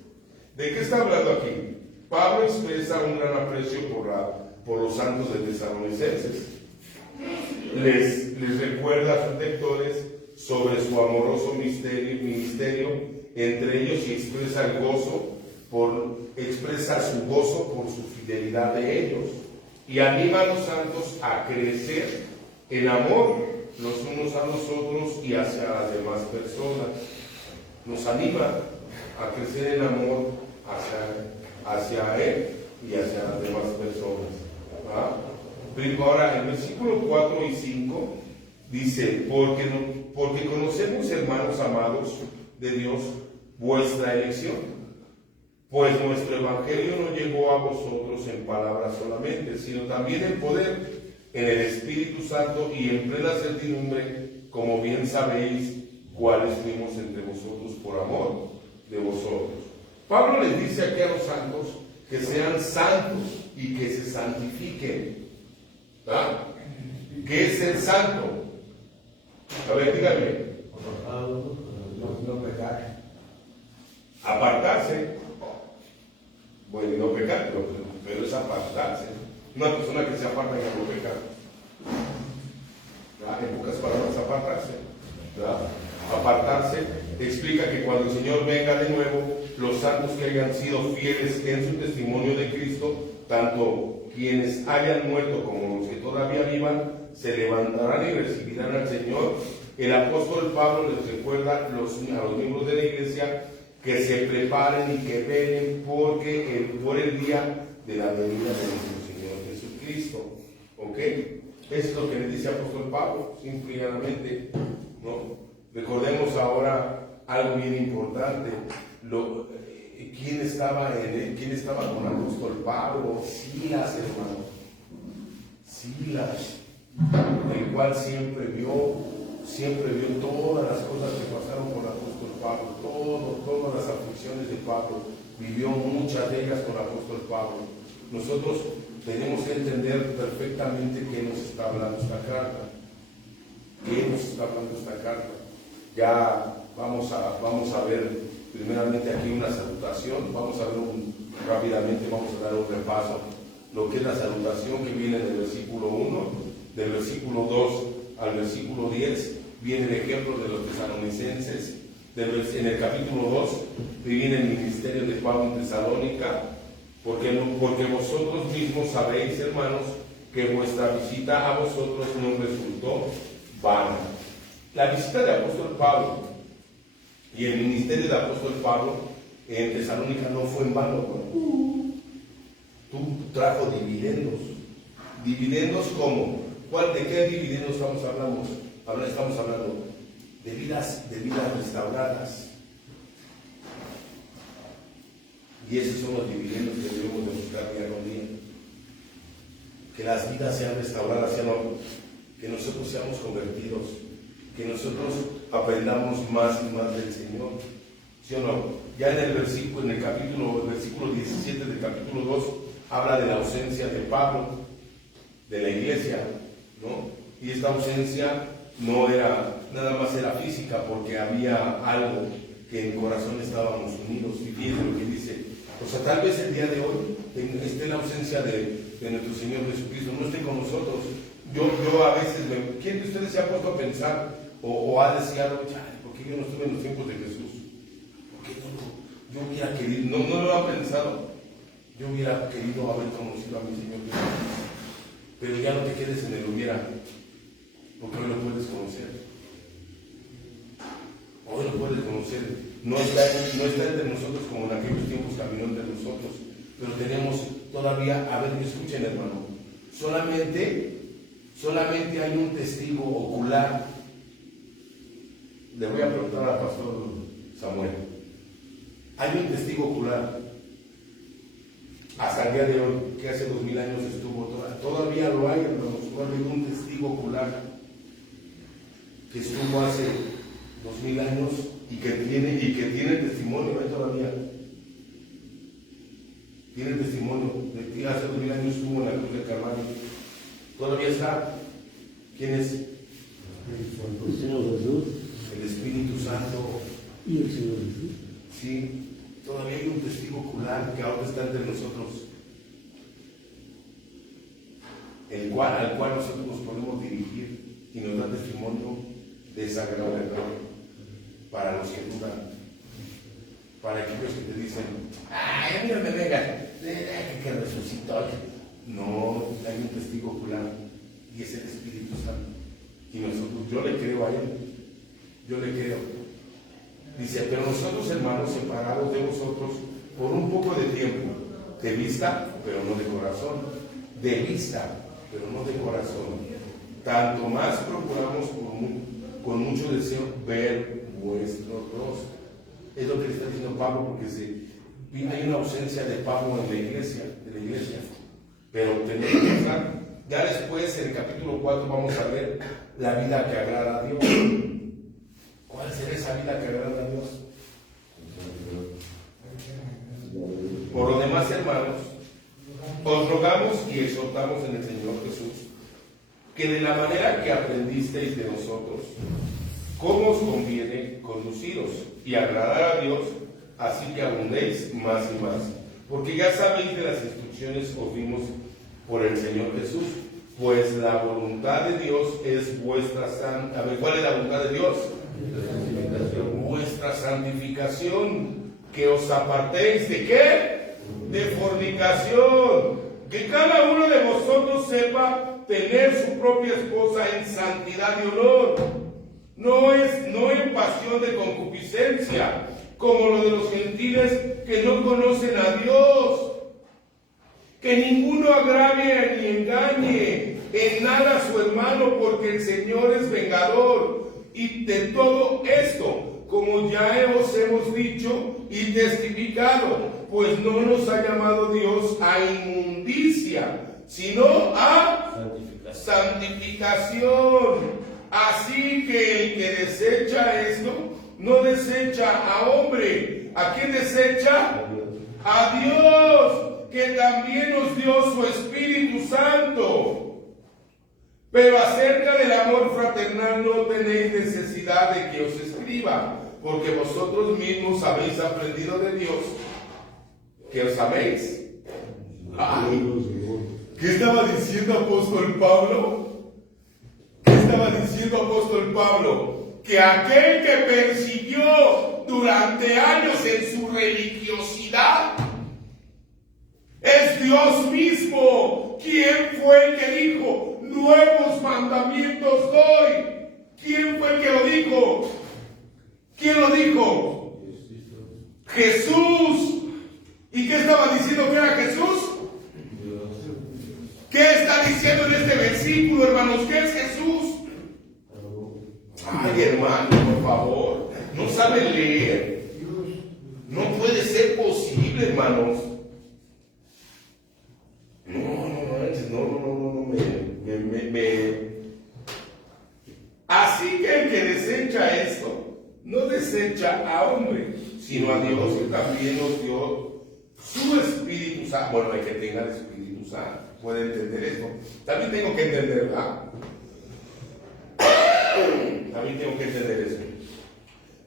¿De qué está hablando aquí? Pablo expresa un gran aprecio por los santos de Tesalonicenses. Les recuerda a sus lectores sobre su amoroso ministerio entre ellos y expresa su gozo por su fidelidad de ellos y anima a los santos a crecer en amor los unos a los otros y hacia las demás personas. Nos anima a crecer en amor hacia Él y hacia las demás personas. ¿Ah? Ahora, el versículo 4 y 5 dice, porque conocemos, hermanos amados de Dios, vuestra elección, pues nuestro evangelio no llegó a vosotros en palabras solamente, sino también en poder, en el Espíritu Santo y en plena certidumbre, como bien sabéis cuáles fuimos entre vosotros por amor de vosotros. Pablo les dice aquí a los santos que sean santos y que se santifiquen. ¿Ah? ¿Qué es ser santo? A ver, díganme. No pecar. Apartarse. Bueno, y no pecar, pero es apartarse. Una persona que se aparta ya no peca. En pocas palabras, apartarse. ¿Verdad? Apartarse explica que cuando el Señor venga de nuevo, los santos que hayan sido fieles en su testimonio de Cristo, tanto quienes hayan muerto como los que todavía vivan, se levantarán y recibirán al Señor. El apóstol Pablo les recuerda a los miembros de la iglesia que se preparen y que velen por el día de la venida de nuestro Señor Jesucristo. ¿Ok? Eso es lo que le dice el apóstol Pablo, simple y llanamente, ¿no? Recordemos ahora algo bien importante. ¿Quién estaba con el apóstol Pablo? Silas, hermano. Silas, el cual siempre vio todas las cosas que pasaron por el apóstol Pablo, todas las aflicciones de Pablo, vivió muchas de ellas con el apóstol Pablo. Nosotros tenemos que entender perfectamente qué nos está hablando esta carta. Ya vamos a ver primeramente aquí una salutación, rápidamente vamos a dar un repaso, lo que es la salutación que viene del versículo 1, del versículo 2 al versículo 10, viene el ejemplo de los tesalonicenses, en el capítulo 2 viene el ministerio de Pablo en Tesalónica, porque vosotros mismos sabéis, hermanos, que vuestra visita a vosotros no resultó vana. La visita de apóstol Pablo y el ministerio de apóstol Pablo en Tesalónica no fue en vano. Trajo dividendos. ¿Dividendos cómo? ¿De qué dividendos estamos hablando? Ahora estamos hablando de vidas restauradas. Y esos son los dividendos que debemos de buscar día con día. Que las vidas sean restauradas, que nosotros seamos convertidos, que nosotros aprendamos más y más del Señor. ¿Sí o no? Ya en el versículo 17 del capítulo 2 habla de la ausencia de Pablo, de la iglesia, ¿no? Y esta ausencia no era, nada más era física, porque había algo que en corazón estábamos unidos. Y fíjense lo que dice. O sea, tal vez el día de hoy esté la ausencia de nuestro Señor Jesucristo, no esté con nosotros. Yo a veces, ¿quién de ustedes se ha puesto a pensar o ha deseado, ¿por qué yo no estuve en los tiempos de Jesús? ¿Por qué yo hubiera querido, no lo ha pensado, yo hubiera querido haber conocido a mi Señor Jesús? Pero ya no te quedes en el hubiera, porque hoy lo puedes conocer. Hoy lo puedes conocer. No está entre nosotros como en aquellos tiempos caminó entre nosotros, pero tenemos todavía, a ver, escuchen hermano, solamente hay un testigo ocular. Le voy a preguntar al pastor Samuel. Hay un testigo ocular hasta el día de hoy, que hace 2000 años estuvo, todavía lo hay, hermanos. Hay un testigo ocular que estuvo hace 2000 años y que tiene testimonio, todavía tiene testimonio de que hace 2000 años estuvo en la cruz del Calvario. Todavía está. ¿Quién es? El Señor Jesús. El Espíritu Santo. Y el Señor Jesús. Sí, todavía hay un testigo ocular que ahora está entre nosotros, al cual nosotros nos podemos dirigir y nos da testimonio de esa gran verdad para los que dudan, para aquellos que te dicen, ay, a mí no me venga, que resucitó. No, hay un testigo ocular y es el Espíritu Santo. Y nosotros, yo le creo a él, yo le creo. Dice, pero nosotros, hermanos, separados de vosotros por un poco de tiempo, de vista, pero no de corazón, de vista, pero no de corazón, tanto más procuramos con mucho deseo ver vuestro rostro. Es lo que le está diciendo Pablo, porque hay una ausencia de Pablo en la iglesia, pero tenemos que estar. Ya después, en el capítulo 4, vamos a ver la vida que agrada a Dios. ¿Cuál será esa vida que agrada a Dios? Por lo demás, hermanos, os rogamos y exhortamos en el Señor Jesús que de la manera que aprendisteis de nosotros, cómo os conviene conduciros y agradar a Dios, así que abundéis más y más. Porque ya sabéis de las instrucciones que os dimos por el Señor Jesús, pues la voluntad de Dios es vuestra santificación. A ver, ¿cuál es la voluntad de Dios? Vuestra santificación, que os apartéis ¿de qué? De fornicación, que cada uno de vosotros sepa tener su propia esposa en santidad y honor, no en pasión de concupiscencia, como lo de los gentiles que no conocen a Dios. Que ninguno agravie ni engañe en nada a su hermano, porque el Señor es vengador. Y de todo esto, como ya os hemos dicho y testificado, pues no nos ha llamado Dios a inmundicia, sino a santificación. Así que el que desecha esto, no desecha a hombre. ¿A quién desecha? A Dios, que también nos dio su Espíritu Santo. Pero acerca del amor fraternal no tenéis necesidad de que os escriba, porque vosotros mismos habéis aprendido de Dios que os améis. ¿Qué estaba diciendo apóstol Pablo? ¿Qué estaba diciendo apóstol Pablo? Que aquel que persiguió durante años en su religiosidad es Dios mismo. ¿Quién fue el que dijo, nuevos mandamientos doy? ¿Quién fue el que lo dijo? ¿Quién lo dijo? Jesús. ¿Y qué estaba diciendo que era Jesús? ¿Qué está diciendo en este versículo, hermanos? ¿Qué es Jesús? Ay, hermano, por favor, no saben leer. No puede ser posible, hermanos. Así que el que desecha esto, no desecha a hombre, sino a Dios, que también nos dio su Espíritu Santo. Bueno, hay que tenga el Espíritu Santo, puede entender esto. También tengo que entender, ¿verdad? También tengo que entender eso.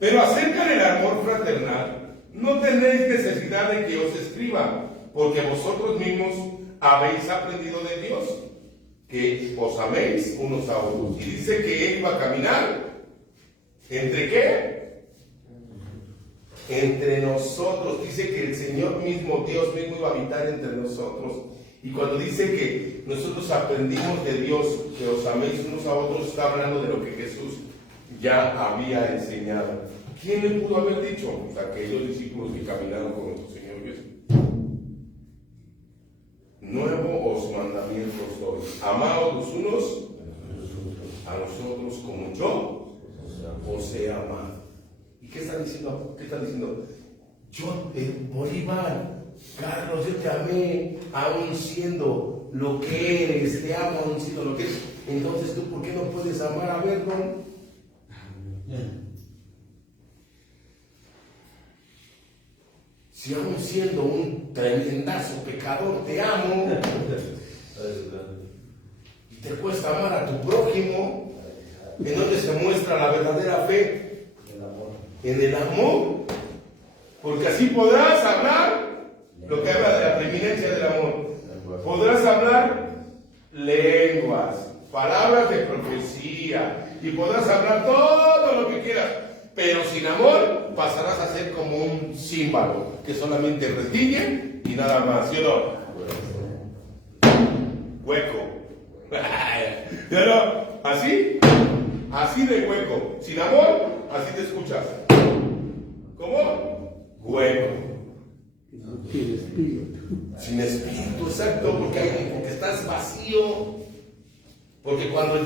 Pero acerca del amor fraternal, no tenéis necesidad de que os escriba, porque vosotros mismos habéis aprendido de Dios, que os améis unos a otros. Y dice que Él iba a caminar. ¿Entre qué? Entre nosotros. Dice que el Señor mismo, Dios mismo, iba a habitar entre nosotros. Y cuando dice que nosotros aprendimos de Dios, que os améis unos a otros, está hablando de lo que Jesús ya había enseñado. ¿Quién le pudo haber dicho? Pues aquellos discípulos que caminaron con nuestro Señor Jesús. Nuevo os mandamientos doy: amaos los unos a los otros como yo os he amado. ¿Y qué está diciendo? ¿Qué está diciendo? Yo, Bolívar, Carlos, yo te amé aún siendo lo que eres, te amo aún siendo lo que eres. Entonces tú, ¿por qué no puedes amar a Vernon? Si aún siendo un tremendazo pecador te amo y te cuesta amar a tu prójimo, ¿en dónde se muestra la verdadera fe? En el amor. Porque así podrás hablar lo que habla de la preeminencia del amor. Podrás hablar lenguas, palabras de profecía, y podrás hablar todo lo que quieras, pero sin amor pasarás a ser como un címbalo que solamente retiñe y nada más, ¿sí o no? Hueco. ¿Ya no? Así de hueco. Sin amor, así te escuchas. ¿Cómo? Hueco. Sin espíritu. Sin espíritu, exacto, porque estás vacío. Porque cuando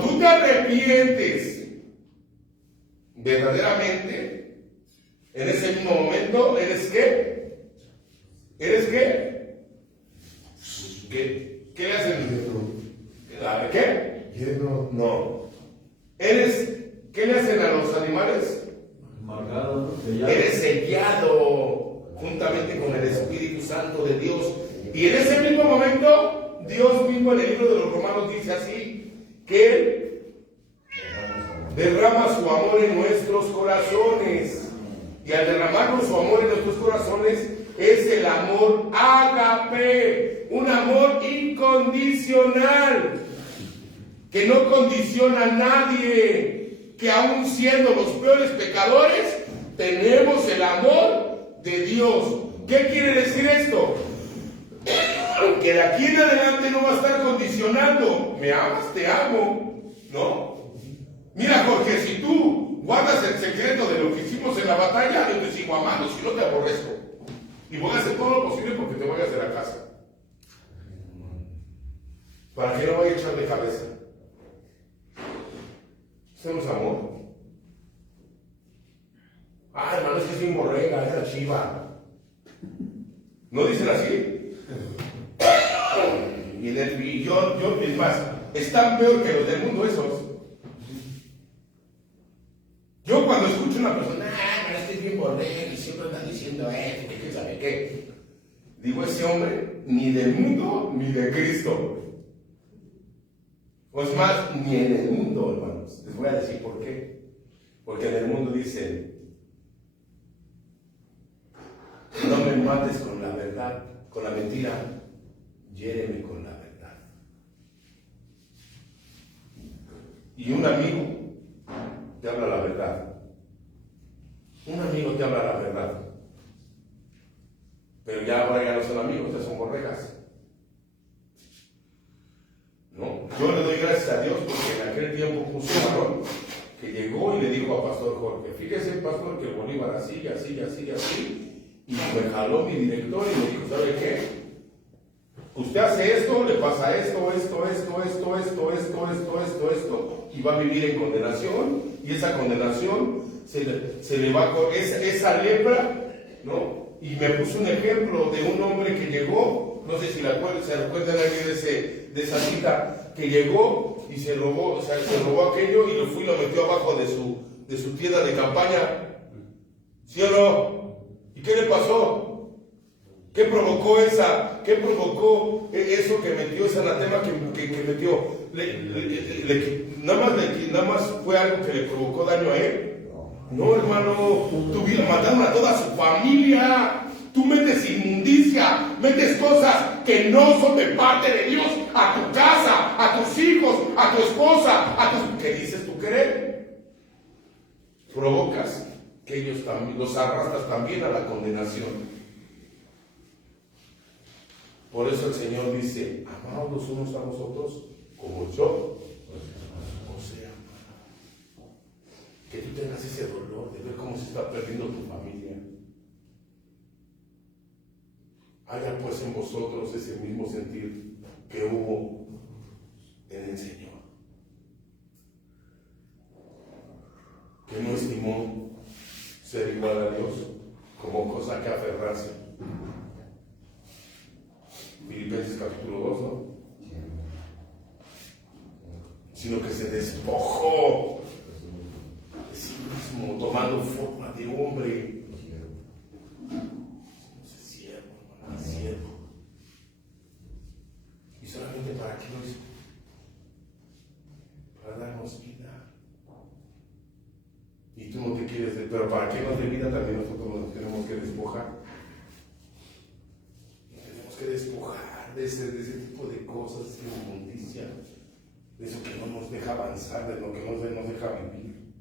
tú te arrepientes verdaderamente, en ese mismo momento, ¿eres qué? ¿Eres qué? ¿Qué le hacen? ¿Qué? Lleno. No. ¿Qué le hacen a los animales? Marcado, sellado. Eres sellado juntamente con el Espíritu Santo de Dios. Y en ese mismo momento, Dios mismo en el libro de los Romanos dice así, que Él derrama su amor en nuestros corazones. Y al derramar su amor en nuestros corazones, es el amor ágape, un amor incondicional, que no condiciona a nadie, que aún siendo los peores pecadores, tenemos el amor de Dios. ¿Qué quiere decir esto? Que de aquí en adelante no va a estar condicionando. ¿Me amas? Te amo. ¿No? Mira, Jorge, si tú guardas el secreto de lo que hicimos en la batalla, yo te sigo amando, si no te aborrezco. Y voy a hacer todo lo posible porque te voy a hacer a casa. Para que no vaya a echar de cabeza. Eso no es amor. Ah, hermano, es que es bien borrega, es la chiva. ¿No dicen así? Y yo, es más, están peor que los del mundo esos. Yo cuando escucho a una persona, pero es que es bien borrega y siempre están diciendo esto, que quién sabe qué. Digo, ese hombre ni del mundo ni de Cristo. O es más, ni en el mundo, hermanos. Les voy a decir por qué. Porque en el mundo dicen, no me mates con la verdad, con la mentira, hiéreme con la verdad. Y un amigo te habla la verdad. Un amigo te habla la verdad. Pero ya ahora ya no son amigos, ya son borregas. ¿No? Yo le doy gracias a Dios porque en aquel tiempo puso un varón que llegó y le dijo a Pastor Jorge, fíjese, pastor, que Bolívar así, así, así, así, y me jaló mi director y me dijo, ¿sabe qué? Usted hace esto, le pasa esto, y va a vivir en condenación, y esa condenación se le va a esa lepra, ¿no? Y me puso un ejemplo de un hombre que llegó, no sé si se recuerdan alguien de esa cita, que llegó y se robó aquello y lo metió abajo de su tienda de campaña. ¿Sí o no? ¿Y qué le pasó? ¿Qué provocó eso que metió, ese anatema que metió? nada más fue algo que le provocó daño a él. No, hermano, mataron a toda su familia. Tú metes inmundicia, metes cosas que no son de parte de Dios a tu casa, a tus hijos, a tu esposa, ¿qué dices tú querer? Provocas que ellos también, los arrastras también a la condenación. Por eso el Señor dice, amaos los unos a los otros como yo os he amado. Que tú tengas ese dolor de ver cómo se está perdiendo tu familia. Haya pues en vosotros ese mismo sentir que hubo en el Señor, que no estimó ser igual a Dios como cosa que aferrarse. Filipenses capítulo 2, ¿no? Sino que se despojó de sí mismo, tomando forma de hombre. Siervo. ¿Y solamente para qué lo hizo? Para darnos vida. Y tú no te quieres, pero para que nos dé vida también nosotros nos tenemos que despojar. Tenemos que despojar de ese tipo de cosas, de esa inmundicia, de eso que no nos deja avanzar, de lo que no nos deja vivir.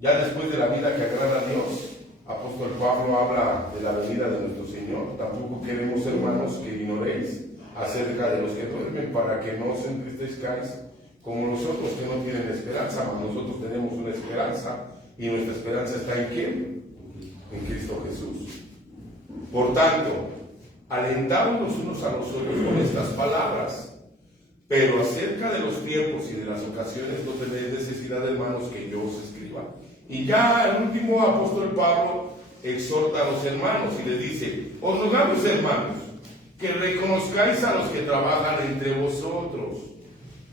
Ya después de la vida que agrada a Dios, apóstol Pablo habla de la venida de nuestro Señor. Tampoco queremos, hermanos, que ignoréis acerca de los que duermen, para que no os entristezcáis como los otros que no tienen esperanza. Mas nosotros tenemos una esperanza, y nuestra esperanza está ¿en quién? En Cristo Jesús. Por tanto, alentaos los unos a los otros con estas palabras. Pero acerca de los tiempos y de las ocasiones no tenéis necesidad, hermanos, que yo os escriba. Y ya el último apóstol Pablo exhorta a los hermanos y les dice: os rogamos, hermanos, que reconozcáis a los que trabajan entre vosotros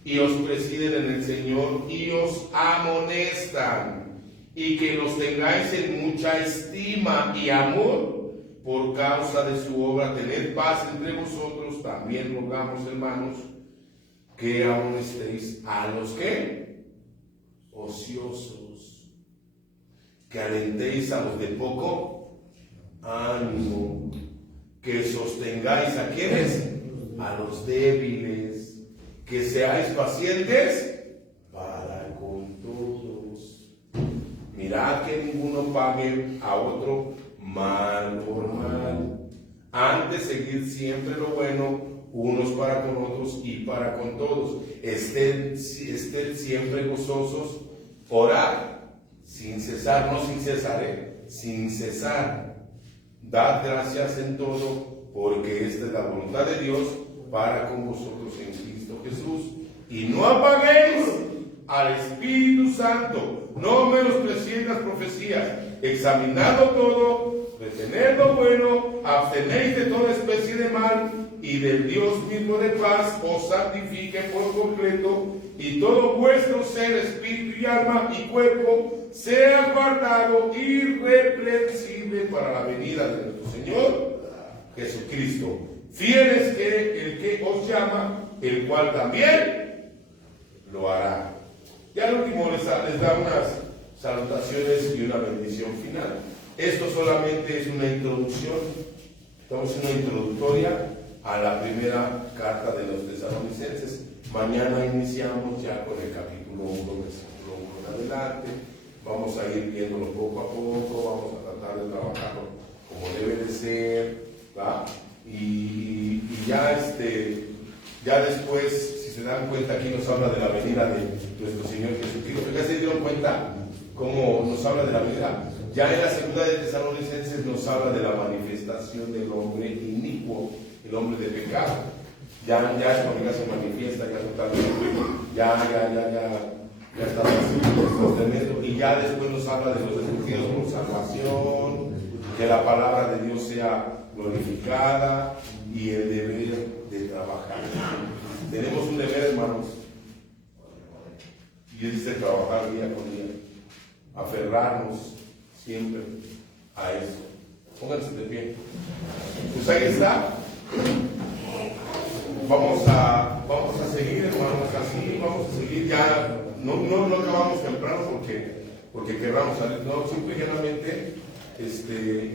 y os presiden en el Señor y os amonestan, y que los tengáis en mucha estima y amor por causa de su obra. Tened paz entre vosotros. También rogamos, hermanos, que amonestéis a los que ociosos, que alentéis a los de poco ánimo, que sostengáis a quienes, a los débiles, que seáis pacientes para con todos. Mirad que ninguno pague a otro mal por mal, antes seguid siempre lo bueno unos para con otros y para con todos. Estén siempre gozosos, orad sin cesar, no sin cesar, sin cesar. Dad gracias en todo, porque esta es la voluntad de Dios para con vosotros en Cristo Jesús. Y no apaguéis al Espíritu Santo, no menospreciéis las profecías, examinadlo todo, retened lo bueno, abstenéis de toda especie de mal, y del Dios mismo de paz os santifique por completo, y todo vuestro ser, espíritu y alma y cuerpo sea guardado irreprensible para la venida de nuestro Señor Jesucristo. Fiel es el que os llama, el cual también lo hará. Ya al último les da unas salutaciones y una bendición final. Esto solamente es una introducción, estamos en una introductoria a la primera carta de los Tesalonicenses. Mañana iniciamos ya con el capítulo 1, versículo 1 en adelante. Vamos a ir viéndolo poco a poco, vamos a tratar de trabajarlo como debe de ser, ¿va? Y ya después, si se dan cuenta, aquí nos habla de la venida de nuestro Señor Jesucristo. ¿Ya se dieron cuenta cómo nos habla de la venida? Ya en la segunda de Tesalonicenses nos habla de la manifestación del hombre inicuo, el hombre de pecado. Ya cuando ya se manifiesta, ya totalmente, ya está tremendo. Y ya después nos habla de los escogidos con salvación, que la palabra de Dios sea glorificada y el deber de trabajar. Tenemos un deber, hermanos, y es de trabajar día con día, aferrarnos siempre a eso. Pónganse de pie. Pues ahí está. Vamos a ya no acabamos temprano porque querramos salir, no, simple y llanamente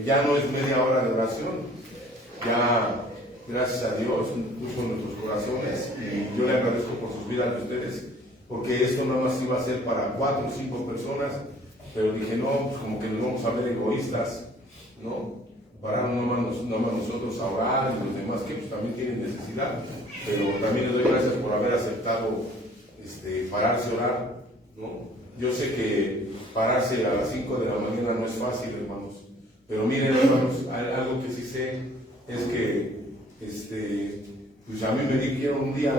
ya no es media hora de oración, ya gracias a Dios puso en nuestros corazones y yo le agradezco por sus vidas de ustedes, porque esto nada más iba a ser para 4 o 5 personas, pero dije no, pues como que nos vamos a ver egoístas, ¿no? Para no más nosotros a orar y los demás que pues también tienen necesidad, pero también les doy gracias por haber aceptado pararse a orar, ¿no? Yo sé que pararse a las 5 de la mañana no es fácil, hermanos, pero miren, hermanos, algo que sí sé es que pues a mí me dijeron un día,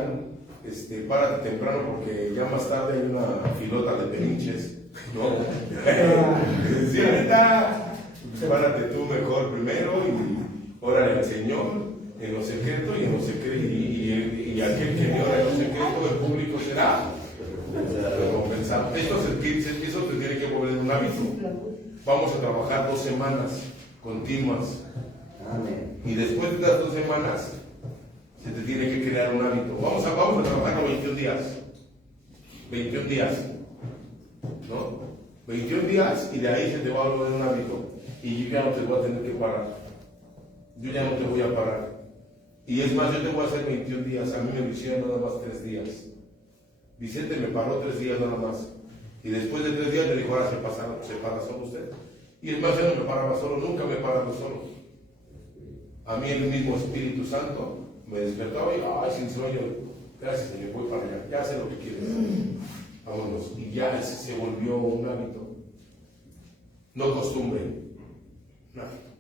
párate temprano porque ya más tarde hay una filota de pelinches, ¿no? Sí, ahorita, pues párate tú mejor primero y órale al Señor en lo secreto y en lo secreto y aquel que me ora en lo secreto del público será recompensado. Eso te tiene que volver un hábito. Vamos a trabajar 2 semanas continuas. Y después de las 2 semanas se te tiene que crear un hábito. Vamos a trabajar 21 días. 21 días. ¿No? 21 días y de ahí se te va a volver un hábito. Y yo ya no te voy a tener que parar. Yo ya no te voy a parar. Y es más, yo te voy a hacer 21 días. A mí me lo hicieron nada más 3 días. Vicente me paró 3 días nada más. Y después de 3 días me dijo, ahora se para solo usted. Y es más, yo no me paraba solo, nunca me he parado solo. A mí el mismo Espíritu Santo me despertaba y, ay, sin sueño, gracias Señor, voy para allá, ya sé lo que quieres. Vámonos. Y ya ese se volvió un hábito. No costumbre, un hábito.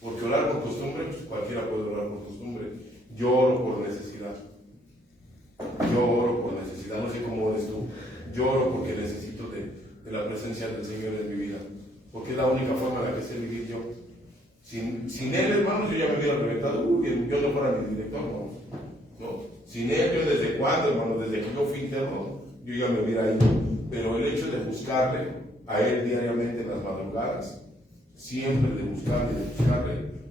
Porque orar por costumbre, pues cualquiera puede orar por costumbre. Yo oro por necesidad. No sé cómo eres tú. Yo oro porque necesito de la presencia del Señor en mi vida. Porque es la única forma en la que sé vivir yo. Sin Él, hermanos, yo ya me hubiera reventado. Yo no fuera mi director, hermanos. ¿No? Sin Él, yo desde cuándo, hermano, desde que yo fui interno, yo ya me hubiera ido. Pero el hecho de buscarle a Él diariamente en las madrugadas, siempre de buscarle,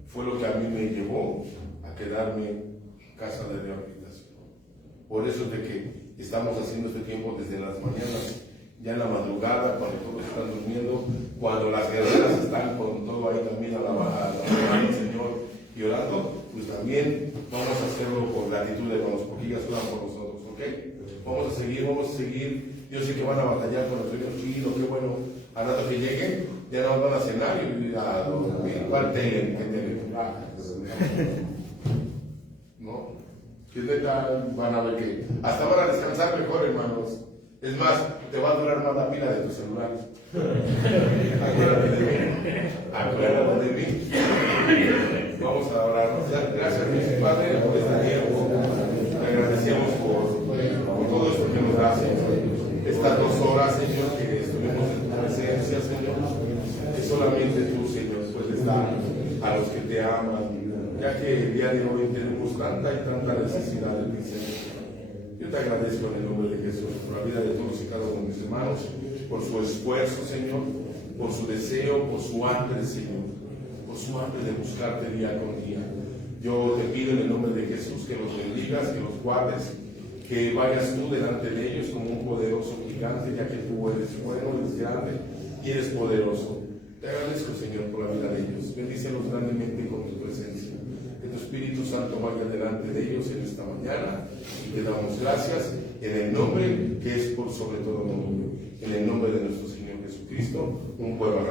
fue lo que a mí me llevó a quedarme en casa de rehabilitación. Por eso es de que estamos haciendo este tiempo desde las mañanas, ya en la madrugada, cuando todos están durmiendo, cuando las guerreras están con todo ahí también alabando al Señor y orando, pues también vamos a hacerlo por gratitud de manos, porque ellas oran por nosotros, ¿ok? Vamos a seguir. Yo sé que van a batallar con el tranquilo, qué bueno, al rato que lleguen, ya nos van a cenar y a dormir. ¿Cuál tele? ¿Qué tele? ¿No? ¿Qué tal? Van a ver que hasta van a descansar mejor, hermanos. Es más, te va a durar más la pila de tu celular. Acuérdate de mí. Vamos a orar. Gracias, mi Padre, por este tiempo. Te agradecemos por todo esto que nos das, Señor. Estas 2 horas, Señor, que estuvimos en tu presencia, Señor. Que solamente tú, Señor, puedes dar a los que te aman, ya que el día de hoy tenemos tanta y tanta necesidad de ti, Señor. Yo te agradezco en el nombre de Jesús por la vida de todos y cada uno de mis hermanos, por su esfuerzo, Señor, por su deseo, por su hambre, Señor, por su hambre de buscarte día con día. Yo te pido en el nombre de Jesús que los bendigas, que los guardes, que vayas tú delante de ellos como un poderoso gigante, ya que tú eres bueno, eres grande y eres poderoso. Te agradezco, Señor, por la vida de ellos. Bendícelos grandemente con tu presencia. Que tu Espíritu Santo vaya delante de ellos en esta mañana y te damos gracias en el nombre que es por sobre todo nombre, en el nombre de nuestro Señor Jesucristo, un pueblo agradecido.